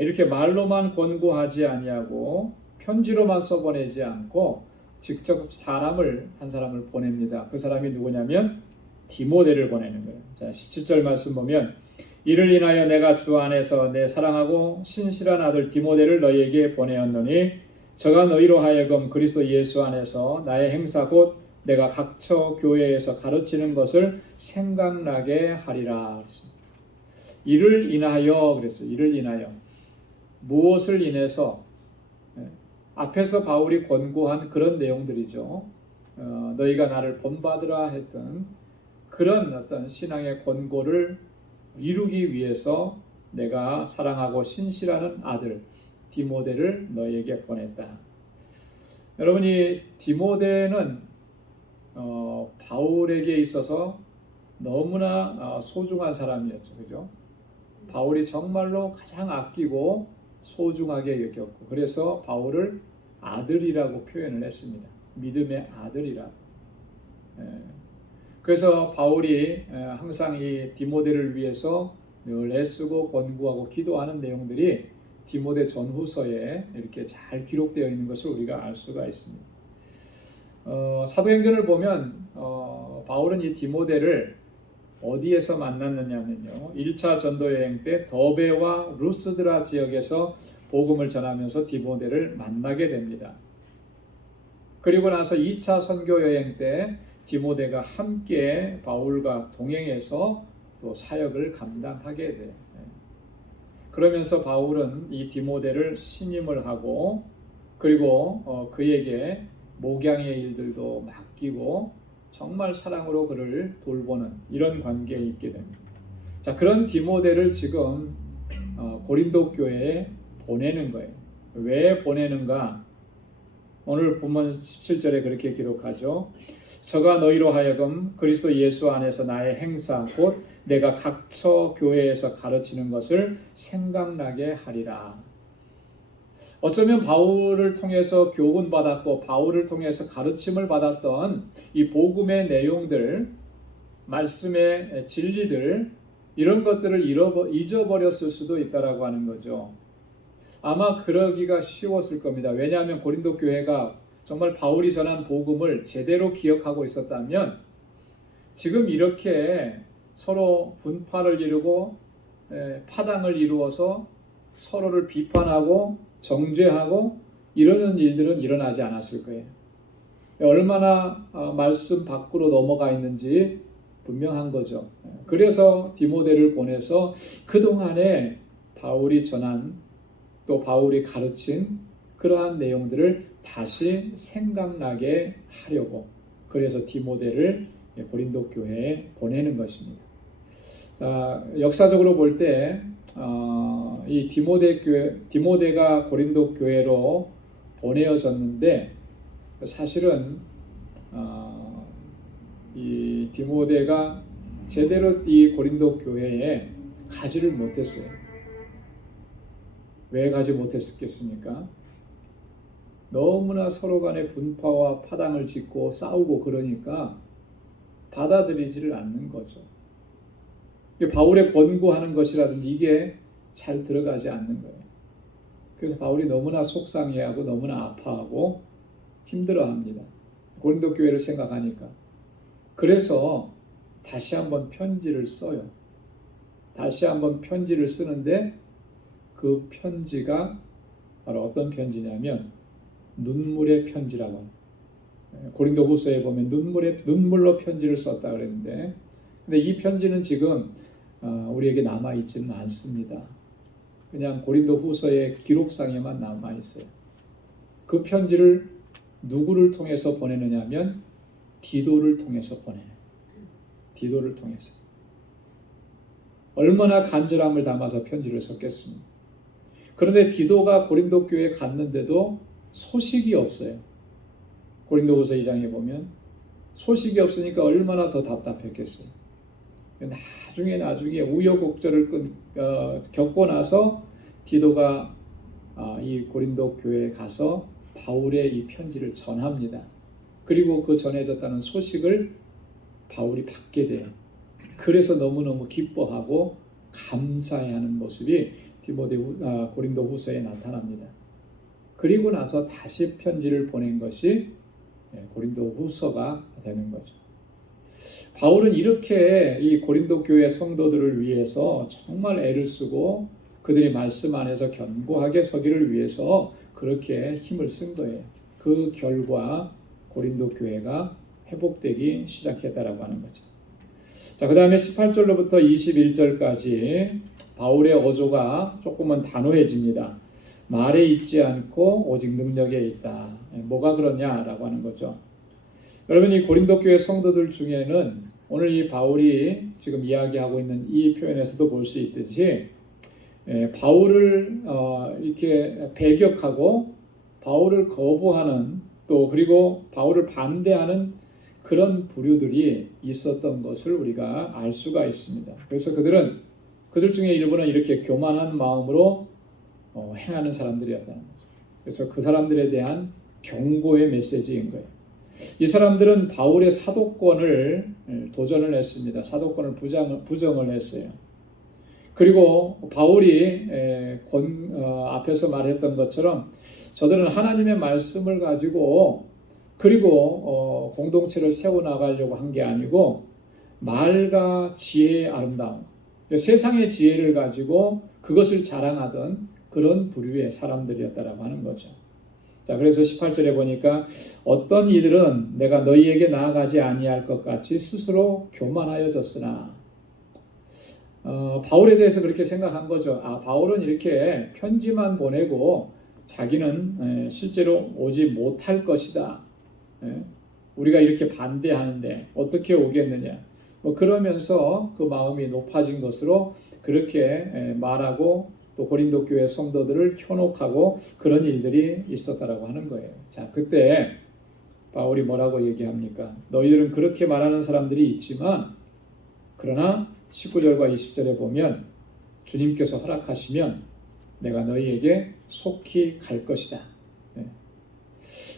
이렇게 말로만 권고하지 아니하고 편지로만 써보내지 않고 직접 한 사람을 보냅니다. 그 사람이 누구냐면 디모데를 보내는 거예요. 자, 17절 말씀 보면 이를 인하여 내가 주 안에서 내 사랑하고 신실한 아들 디모데를 너희에게 보내었노니 저가 너희로 하여금 그리스도 예수 안에서 나의 행사 곧 내가 각처 교회에서 가르치는 것을 생각나게 하리라. 이를 인하여 그랬어요. 이를 인하여 무엇을 인해서 앞에서 바울이 권고한 그런 내용들이죠. 너희가 나를 본받으라 했던 그런 어떤 신앙의 권고를 이루기 위해서 내가 사랑하고 신실하는 아들 디모데를 너희에게 보냈다. 여러분이 디모데는 바울에게 있어서 너무나 소중한 사람이었죠. 그죠? 바울이 정말로 가장 아끼고 소중하게 여겼고 그래서 바울을 아들이라고 표현을 했습니다. 믿음의 아들이라고. 그래서 바울이 항상 이 디모데를 위해서 늘 애쓰고 권고하고 기도하는 내용들이 디모데 전후서에 이렇게 잘 기록되어 있는 것을 우리가 알 수가 있습니다. 사도행전을 보면 바울은 이 디모데를 어디에서 만났느냐면요. 1차 전도여행 때 더베와 루스드라 지역에서 복음을 전하면서 디모데를 만나게 됩니다. 그리고 나서 2차 선교여행 때 디모데가 함께 바울과 동행해서 또 사역을 감당하게 돼요. 그러면서 바울은 이 디모데를 신임을 하고 그리고 그에게 목양의 일들도 맡기고 정말 사랑으로 그를 돌보는 이런 관계에 있게 됩니다. 자, 그런 디모데를 지금 고린도 교회에 보내는 거예요. 왜 보내는가? 오늘 본문 17절에 그렇게 기록하죠. 저가 너희로 하여금 그리스도 예수 안에서 나의 행사 곧 내가 각처 교회에서 가르치는 것을 생각나게 하리라. 어쩌면 바울을 통해서 교훈받았고 바울을 통해서 가르침을 받았던 이 복음의 내용들, 말씀의 진리들 이런 것들을 잊어버렸을 수도 있다라고 하는 거죠. 아마 그러기가 쉬웠을 겁니다. 왜냐하면 고린도 교회가 정말 바울이 전한 복음을 제대로 기억하고 있었다면 지금 이렇게 서로 분파를 이루고 파당을 이루어서 서로를 비판하고 정죄하고 이러는 일들은 일어나지 않았을 거예요. 얼마나 말씀 밖으로 넘어가 있는지 분명한 거죠. 그래서 디모데를 보내서 그동안에 바울이 전한 또 바울이 가르친 그러한 내용들을 다시 생각나게 하려고 그래서 디모데를 고린도 교회에 보내는 것입니다. 역사적으로 볼 때 이 디모데가 고린도 교회로 보내어졌는데 사실은 이 디모데가 제대로 이 고린도 교회에 가지를 못했어요. 왜 가지 못했겠습니까? 너무나 서로 간에 분파와 파당을 짓고 싸우고 그러니까 받아들이지를 않는 거죠. 바울의 권고하는 것이라든지 이게 잘 들어가지 않는 거예요. 그래서 바울이 너무나 속상해하고 너무나 아파하고 힘들어합니다. 고린도 교회를 생각하니까. 그래서 다시 한번 편지를 써요. 다시 한번 편지를 쓰는데 그 편지가 바로 어떤 편지냐면 눈물의 편지라고 합니다. 고린도후서에 보면 눈물로 편지를 썼다 그랬는데 근데 이 편지는 지금 우리에게 남아 있지는 않습니다. 그냥 고린도후서의 기록상에만 남아 있어요. 그 편지를 누구를 통해서 보내느냐면 디도를 통해서 보내요. 디도를 통해서. 얼마나 간절함을 담아서 편지를 썼겠습니까? 그런데 디도가 고린도 교회에 갔는데도 소식이 없어요. 고린도후서 2장에 보면 소식이 없으니까 얼마나 더 답답했겠어요. 나중에 우여곡절을 겪고 나서 디도가 이 고린도 교회에 가서 바울의 이 편지를 전합니다. 그리고 그 전해졌다는 소식을 바울이 받게 돼요. 그래서 너무너무 기뻐하고 감사해하는 모습이 고린도후서에 나타납니다. 그리고 나서 다시 편지를 보낸 것이 고린도후서가 되는 거죠. 바울은 이렇게 이 고린도 교회 성도들을 위해서 정말 애를 쓰고 그들이 말씀 안에서 견고하게 서기를 위해서 그렇게 힘을 쓴 거예요. 그 결과 고린도 교회가 회복되기 시작했다라고 하는 거죠. 자, 그 다음에 18절로부터 21절까지 바울의 어조가 조금은 단호해집니다. 말에 있지 않고 오직 능력에 있다. 뭐가 그러냐라고 하는 거죠. 여러분, 이 고린도 교회 성도들 중에는 오늘 이 바울이 지금 이야기하고 있는 이 표현에서도 볼 수 있듯이 바울을 이렇게 배격하고 바울을 거부하는 또 그리고 바울을 반대하는 그런 부류들이 있었던 것을 우리가 알 수가 있습니다. 그래서 그들 중에 일부는 이렇게 교만한 마음으로 행하는 사람들이었다는 거죠. 그래서 그 사람들에 대한 경고의 메시지인 거예요. 이 사람들은 바울의 사도권을 도전을 했습니다. 사도권을 부정을 했어요. 그리고 바울이 앞에서 말했던 것처럼 저들은 하나님의 말씀을 가지고 그리고 공동체를 세워나가려고 한 게 아니고 말과 지혜의 아름다움, 세상의 지혜를 가지고 그것을 자랑하던 그런 부류의 사람들이었다라고 하는 거죠. 자, 그래서 18절에 보니까 어떤 이들은 내가 너희에게 나아가지 아니할 것 같이 스스로 교만하여졌으나 바울에 대해서 그렇게 생각한 거죠. 바울은 이렇게 편지만 보내고 자기는 실제로 오지 못할 것이다. 우리가 이렇게 반대하는데 어떻게 오겠느냐. 그러면서 그 마음이 높아진 것으로 그렇게 말하고 또 고린도 교회 성도들을 현혹하고 그런 일들이 있었다라고 하는 거예요. 자, 그때 바울이 뭐라고 얘기합니까? 너희들은 그렇게 말하는 사람들이 있지만 그러나 19절과 20절에 보면 주님께서 허락하시면 내가 너희에게 속히 갈 것이다.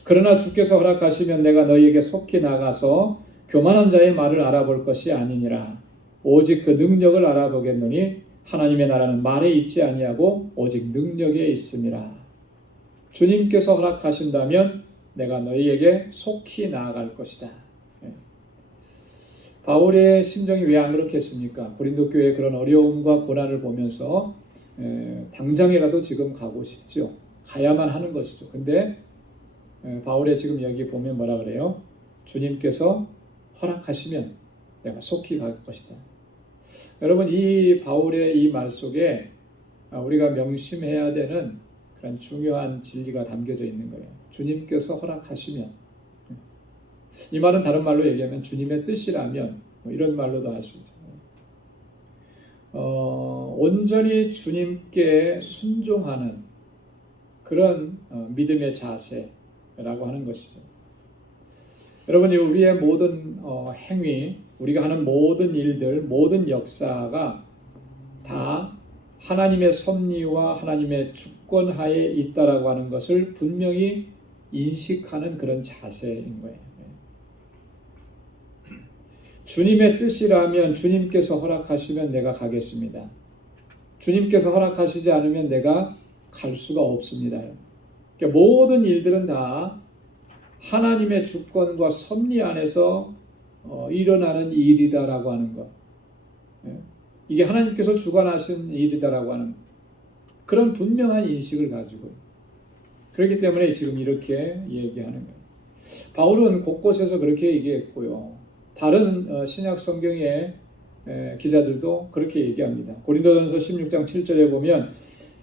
그러나 주께서 허락하시면 내가 너희에게 속히 나가서 교만한 자의 말을 알아볼 것이 아니니라. 오직 그 능력을 알아보겠노니 하나님의 나라는 말에 있지 아니하고 오직 능력에 있음이라. 주님께서 허락하신다면 내가 너희에게 속히 나아갈 것이다. 바울의 심정이 왜 안 그렇겠습니까? 고린도 교회의 그런 어려움과 고난을 보면서 당장이라도 지금 가고 싶죠. 가야만 하는 것이죠. 근데 바울의 지금 여기 보면 뭐라 그래요? 주님께서 허락하시면 내가 속히 갈 것이다. 여러분, 이 바울의 이 말 속에 우리가 명심해야 되는 그런 중요한 진리가 담겨져 있는 거예요. 주님께서 허락하시면, 이 말은 다른 말로 얘기하면 주님의 뜻이라면 이런 말로도 할 수 있죠. 온전히 주님께 순종하는 그런 믿음의 자세라고 하는 것이죠. 여러분, 우리의 모든 행위, 우리가 하는 모든 일들, 모든 역사가 다 하나님의 섭리와 하나님의 주권하에 있다라고 하는 것을 분명히 인식하는 그런 자세인 거예요. 주님의 뜻이라면 주님께서 허락하시면 내가 가겠습니다. 주님께서 허락하시지 않으면 내가 갈 수가 없습니다. 그러니까 모든 일들은 다 하나님의 주권과 섭리 안에서 일어나는 일이다라고 하는 것. 이게 하나님께서 주관하신 일이다라고 하는 그런 분명한 인식을 가지고 그렇기 때문에 지금 이렇게 얘기하는 거예요. 바울은 곳곳에서 그렇게 얘기했고요. 다른 신약 성경의 기자들도 그렇게 얘기합니다. 고린도전서 16장 7절에 보면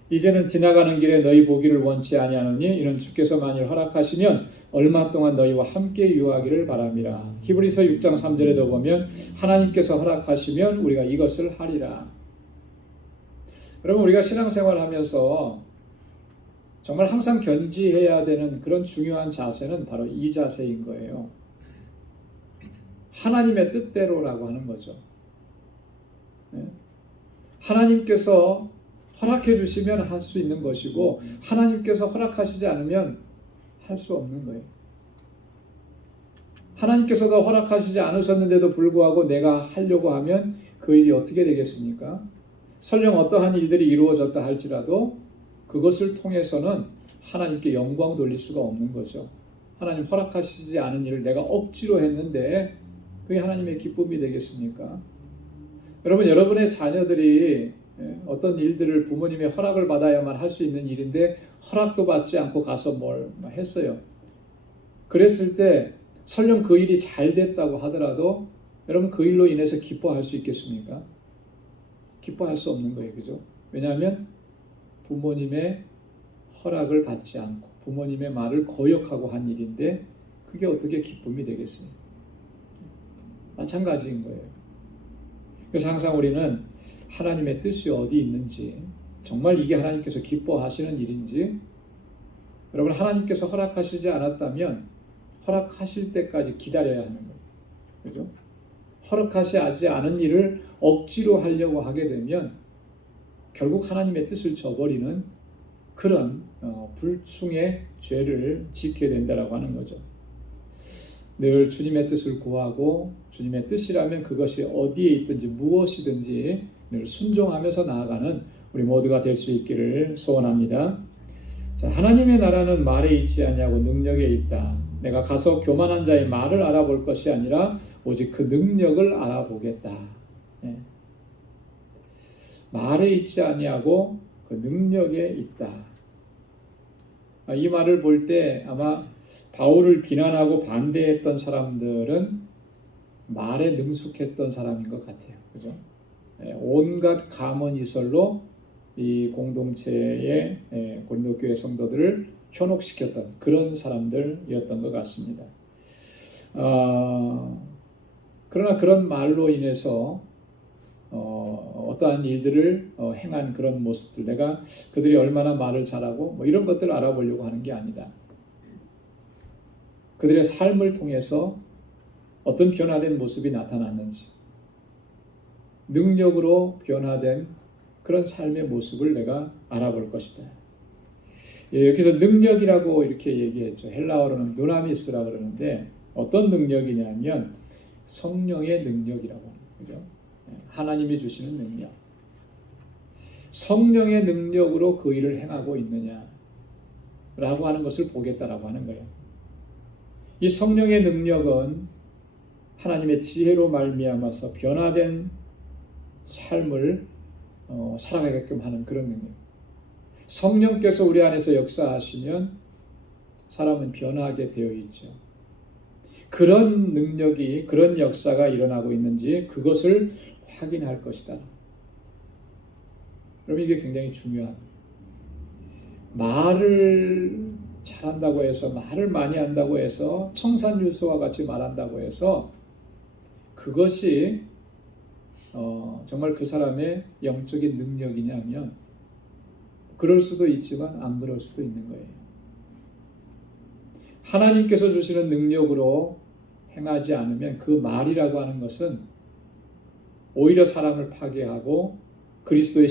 이제는 지나가는 길에 너희 보기를 원치 아니하노니 이는 주께서 만일 허락하시면 얼마 동안 너희와 함께 유하기를 바람이라. 히브리서 6장 3절에도 보면 하나님께서 허락하시면 우리가 이것을 하리라. 여러분, 우리가 신앙생활 하면서 정말 항상 견지해야 되는 그런 중요한 자세는 바로 이 자세인 거예요. 하나님의 뜻대로라고 하는 거죠. 하나님께서 허락해 주시면 할 수 있는 것이고 하나님께서 허락하시지 않으면 할 수 없는 거예요. 하나님께서도 허락하시지 않으셨는데도 불구하고 내가 하려고 하면 그 일이 어떻게 되겠습니까? 설령 어떠한 일들이 이루어졌다 할지라도 그것을 통해서는 하나님께 영광 돌릴 수가 없는 거죠. 하나님 허락하시지 않은 일을 내가 억지로 했는데 그게 하나님의 기쁨이 되겠습니까? 여러분, 여러분의 자녀들이 어떤 일들을 부모님의 허락을 받아야만 할 수 있는 일인데 허락도 받지 않고 가서 뭘 했어요. 그랬을 때 설령 그 일이 잘 됐다고 하더라도 여러분 그 일로 인해서 기뻐할 수 있겠습니까? 기뻐할 수 없는 거예요. 그죠? 왜냐하면 부모님의 허락을 받지 않고 부모님의 말을 거역하고 한 일인데 그게 어떻게 기쁨이 되겠습니까? 마찬가지인 거예요. 그래서 항상 우리는 하나님의 뜻이 어디 있는지, 정말 이게 하나님께서 기뻐하시는 일인지, 여러분 하나님께서 허락하시지 않았다면 허락하실 때까지 기다려야 하는 거예요. 그죠? 허락하시지 않은 일을 억지로 하려고 하게 되면 결국 하나님의 뜻을 저버리는 그런 불충의 죄를 짓게 된다라고 하는 거죠. 늘 주님의 뜻을 구하고 주님의 뜻이라면 그것이 어디에 있든지 무엇이든지 늘 순종하면서 나아가는 우리 모두가 될 수 있기를 소원합니다. 자, 하나님의 나라는 말에 있지 아니하고 능력에 있다. 내가 가서 교만한 자의 말을 알아볼 것이 아니라 오직 그 능력을 알아보겠다. 네. 말에 있지 아니하고 그 능력에 있다. 이 말을 볼 때 아마 바울을 비난하고 반대했던 사람들은 말에 능숙했던 사람인 것 같아요. 그죠? 온갖 감언이설로 이 공동체의 고린도 교회 성도들을 현혹시켰던 그런 사람들이었던 것 같습니다. 그러나 그런 말로 인해서 어떠한 일들을 행한 그런 모습들, 내가 그들이 얼마나 말을 잘하고 뭐 이런 것들을 알아보려고 하는 게 아니다. 그들의 삶을 통해서 어떤 변화된 모습이 나타났는지, 능력으로 변화된 그런 삶의 모습을 내가 알아볼 것이다. 여기서 능력이라고 이렇게 얘기했죠. 헬라어로는 두나미스라 그러는데 어떤 능력이냐면 성령의 능력이라고 합니다. 그죠? 하나님이 주시는 능력. 성령의 능력으로 그 일을 행하고 있느냐라고 하는 것을 보겠다라고 하는 거예요. 이 성령의 능력은 하나님의 지혜로 말미암아서 변화된 삶을 살아가게끔 하는 그런 능력. 성령께서 우리 안에서 역사하시면 사람은 변화하게 되어 있죠. 그런 능력이, 그런 역사가 일어나고 있는지 그것을 확인할 것이다. 그럼 이게 굉장히 중요합니다. 말을 잘한다고 해서, 말을 많이 한다고 해서, 청산유수와 같이 말한다고 해서 그것이 정말 그 사람의 영적인 능력이냐면 그럴 수도 있지만 안 그럴 수도 있는 거예요. 하나님께서 주시는 능력으로 행하지 않으면 그 말이라고 하는 것은 오히려 사람을 파괴하고 그리스도의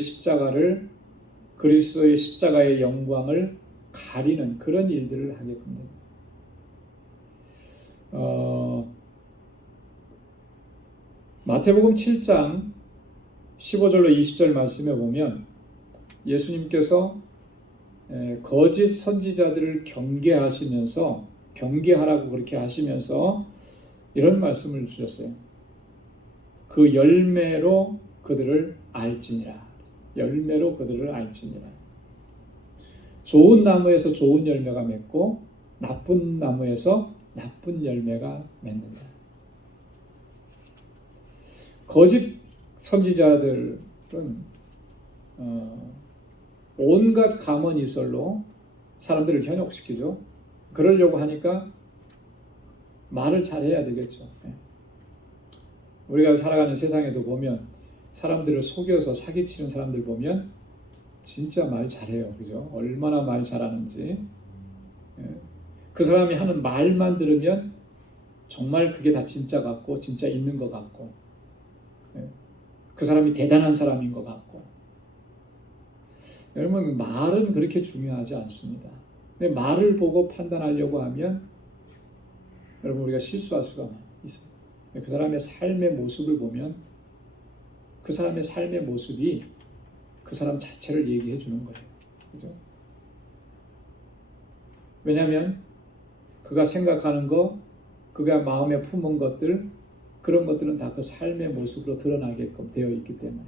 십자가의 영광을 가리는 그런 일들을 하게 됩니다. 마태복음 7장 15절로 20절 말씀에 보면 예수님께서 거짓 선지자들을 경계하라고 그렇게 하시면서 이런 말씀을 주셨어요. 그 열매로 그들을 알지니라. 열매로 그들을 알지니라. 좋은 나무에서 좋은 열매가 맺고 나쁜 나무에서 나쁜 열매가 맺는다. 거짓 선지자들은 온갖 감언이설로 사람들을 현혹시키죠. 그러려고 하니까 말을 잘해야 되겠죠. 우리가 살아가는 세상에도 보면 사람들을 속여서 사기치는 사람들 보면 진짜 말 잘해요. 그죠? 얼마나 말 잘하는지. 그 사람이 하는 말만 들으면 정말 그게 다 진짜 같고 진짜 있는 것 같고 그 사람이 대단한 사람인 것 같고. 여러분, 말은 그렇게 중요하지 않습니다. 근데 말을 보고 판단하려고 하면 여러분 우리가 실수할 수가 있어요. 그 사람의 삶의 모습을 보면 그 사람의 삶의 모습이 그 사람 자체를 얘기해 주는 거예요. 그죠? 왜냐하면 그가 생각하는 거, 그가 마음에 품은 것들, 그런 것들은 다 그 삶의 모습으로 드러나게끔 되어 있기 때문에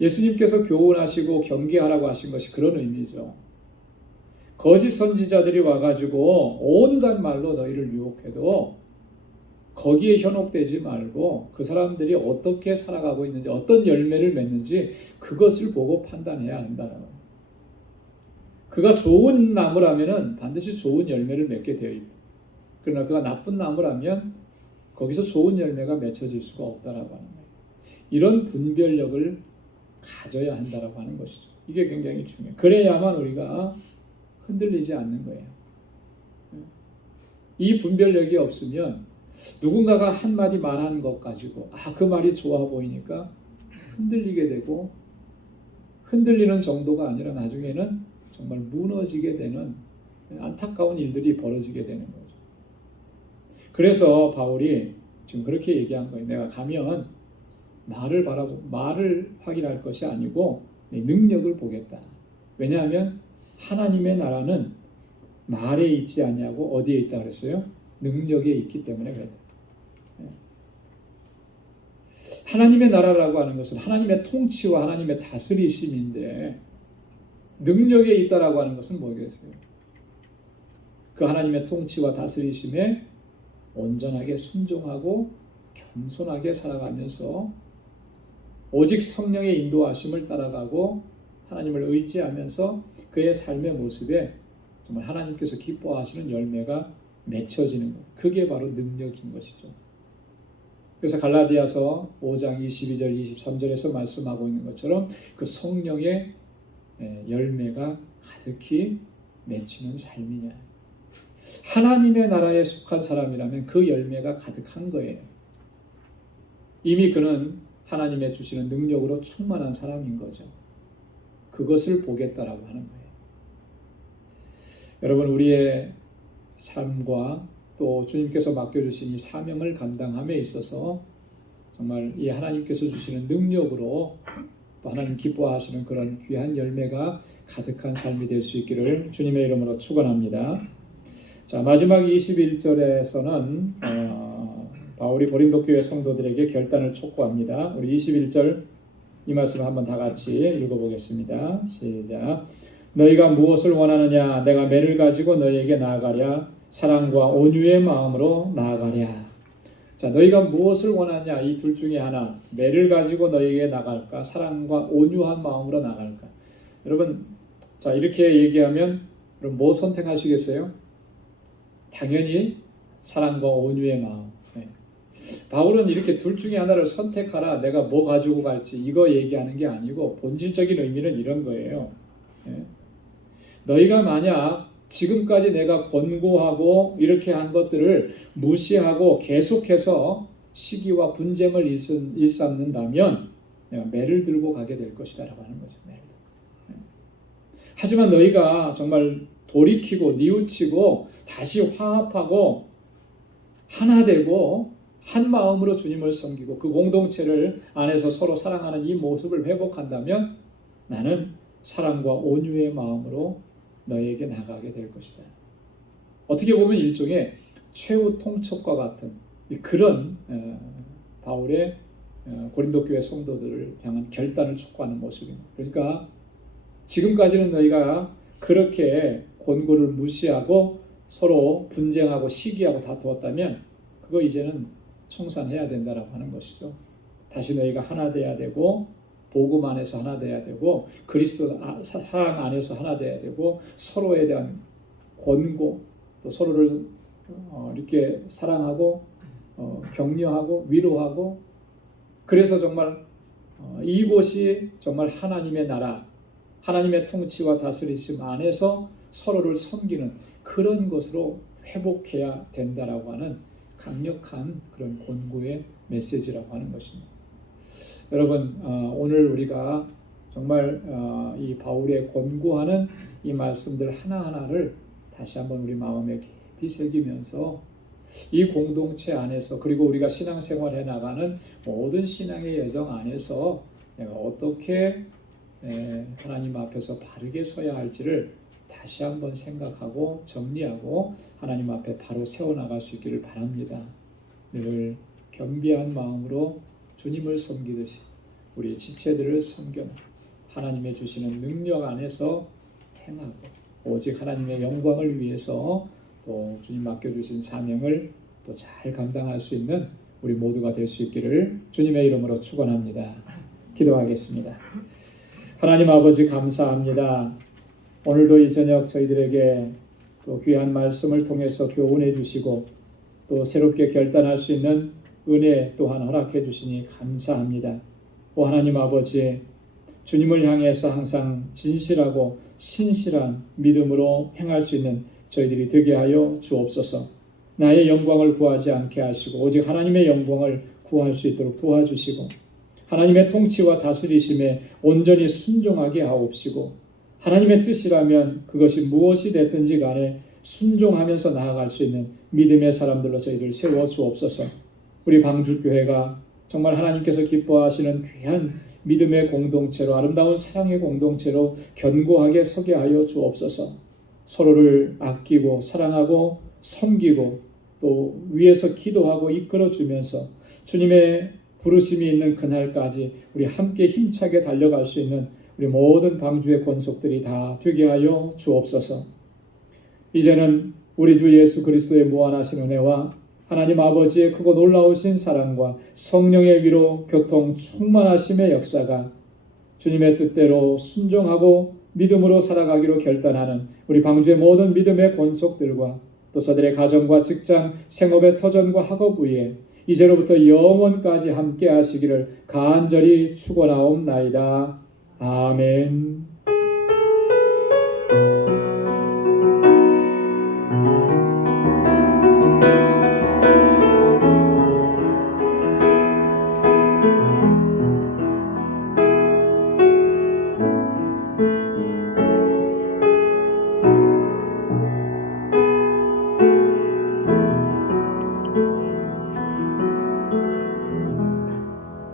예수님께서 교훈하시고 경계하라고 하신 것이 그런 의미죠. 거짓 선지자들이 와가지고 온갖 말로 너희를 유혹해도 거기에 현혹되지 말고 그 사람들이 어떻게 살아가고 있는지 어떤 열매를 맺는지 그것을 보고 판단해야 한다는 거예요. 그가 좋은 나무라면 반드시 좋은 열매를 맺게 되어 있다. 그러나 그가 나쁜 나무라면 거기서 좋은 열매가 맺혀질 수가 없다라고 하는 거예요. 이런 분별력을 가져야 한다라고 하는 것이죠. 이게 굉장히 중요해요. 그래야만 우리가 흔들리지 않는 거예요. 이 분별력이 없으면 누군가가 한마디 말한 것 가지고 그 말이 좋아 보이니까 흔들리게 되고 흔들리는 정도가 아니라 나중에는 정말 무너지게 되는 안타까운 일들이 벌어지게 되는 거죠. 그래서 바울이 지금 그렇게 얘기한 거예요. 내가 가면 말을 확인할 것이 아니고 능력을 보겠다. 왜냐하면 하나님의 나라는 말에 있지 아니하고 어디에 있다 그랬어요? 능력에 있기 때문에 그래요. 하나님의 나라라고 하는 것은 하나님의 통치와 하나님의 다스리심인데 능력에 있다라고 하는 것은 뭐겠어요? 그 하나님의 통치와 다스리심에 온전하게 순종하고 겸손하게 살아가면서 오직 성령의 인도하심을 따라가고 하나님을 의지하면서 그의 삶의 모습에 정말 하나님께서 기뻐하시는 열매가 맺혀지는 것. 그게 바로 능력인 것이죠. 그래서 갈라디아서 5장 22절 23절에서 말씀하고 있는 것처럼 그 성령의 열매가 가득히 맺히는 삶이냐. 하나님의 나라에 속한 사람이라면 그 열매가 가득한 거예요. 이미 그는 하나님의 주시는 능력으로 충만한 사람인 거죠. 그것을 보겠다라고 하는 거예요. 여러분, 우리의 삶과 또 주님께서 맡겨주신 이 사명을 감당함에 있어서 정말 이 하나님께서 주시는 능력으로 또 하나님 기뻐하시는 그런 귀한 열매가 가득한 삶이 될 수 있기를 주님의 이름으로 축원합니다. 자, 마지막 21절에서는 바울이 고린도 교회 성도들에게 결단을 촉구합니다. 우리 21절 이 말씀을 한번 다 같이 읽어보겠습니다. 시작. 너희가 무엇을 원하느냐? 내가 매를 가지고 너희에게 나아가랴. 사랑과 온유의 마음으로 나아가랴. 자, 너희가 무엇을 원하냐? 이 둘 중에 하나. 매를 가지고 너희에게 나갈까? 사랑과 온유한 마음으로 나갈까? 여러분, 자, 이렇게 얘기하면 그럼 뭐 선택하시겠어요? 당연히 사랑과 온유의 마음. 바울은 이렇게 둘 중에 하나를 선택하라. 내가 뭐 가지고 갈지 이거 얘기하는 게 아니고 본질적인 의미는 이런 거예요. 너희가 만약 지금까지 내가 권고하고 이렇게 한 것들을 무시하고 계속해서 시기와 분쟁을 일삼는다면 내가 매를 들고 가게 될 것이다 라고 하는 거죠. 하지만 너희가 정말 돌이키고 뉘우치고 다시 화합하고 하나 되고 한 마음으로 주님을 섬기고 그 공동체를 안에서 서로 사랑하는 이 모습을 회복한다면 나는 사랑과 온유의 마음으로 너에게 나가게 될 것이다. 어떻게 보면 일종의 최후 통첩과 같은 그런 바울의 고린도 교회 성도들을 향한 결단을 촉구하는 모습입니다. 그러니까 지금까지는 너희가 그렇게 권고를 무시하고 서로 분쟁하고 시기하고 다투었다면 그거 이제는 청산해야 된다라고 하는 것이죠. 다시 너희가 하나 돼야 되고 복음 안에서 하나 돼야 되고 그리스도 사랑 안에서 하나 돼야 되고 서로에 대한 권고 또 서로를 이렇게 사랑하고 격려하고 위로하고 그래서 정말 이곳이 정말 하나님의 나라 하나님의 통치와 다스리심 안에서 서로를 섬기는 그런 것으로 회복해야 된다라고 하는 강력한 그런 권고의 메시지라고 하는 것입니다. 여러분, 오늘 우리가 정말 이 바울의 권고하는 이 말씀들 하나하나를 다시 한번 우리 마음에 깊이 새기면서 이 공동체 안에서 그리고 우리가 신앙생활해 나가는 모든 신앙의 여정 안에서 내가 어떻게 하나님 앞에서 바르게 서야 할지를 다시 한번 생각하고 정리하고 하나님 앞에 바로 세워나갈 수 있기를 바랍니다. 늘 겸비한 마음으로 주님을 섬기듯이 우리 지체들을 섬겨 하나님의 주시는 능력 안에서 행하고 오직 하나님의 영광을 위해서 또 주님 맡겨주신 사명을 또 잘 감당할 수 있는 우리 모두가 될 수 있기를 주님의 이름으로 축원합니다. 기도하겠습니다. 하나님 아버지 감사합니다. 오늘도 이 저녁 저희들에게 또 귀한 말씀을 통해서 교훈해 주시고 또 새롭게 결단할 수 있는 은혜 또한 허락해 주시니 감사합니다. 오 하나님 아버지, 주님을 향해서 항상 진실하고 신실한 믿음으로 행할 수 있는 저희들이 되게 하여 주옵소서. 나의 영광을 구하지 않게 하시고 오직 하나님의 영광을 구할 수 있도록 도와주시고 하나님의 통치와 다스리심에 온전히 순종하게 하옵시고 하나님의 뜻이라면 그것이 무엇이 됐든지 간에 순종하면서 나아갈 수 있는 믿음의 사람들로 저희들 세워 주옵소서. 우리 방주교회가 정말 하나님께서 기뻐하시는 귀한 믿음의 공동체로 아름다운 사랑의 공동체로 견고하게 서게 하여 주옵소서. 서로를 아끼고 사랑하고 섬기고 또 위에서 기도하고 이끌어 주면서 주님의 부르심이 있는 그날까지 우리 함께 힘차게 달려갈 수 있는 우리 모든 방주의 권속들이 다 되게 하여 주옵소서. 이제는 우리 주 예수 그리스도의 무한하신 은혜와 하나님 아버지의 크고 놀라우신 사랑과 성령의 위로 교통 충만하심의 역사가 주님의 뜻대로 순종하고 믿음으로 살아가기로 결단하는 우리 방주의 모든 믿음의 권속들과 또 저들의 가정과 직장, 생업의 터전과 학업 위에 이제로부터 영원까지 함께 하시기를 간절히 축원하옵나이다. 아멘.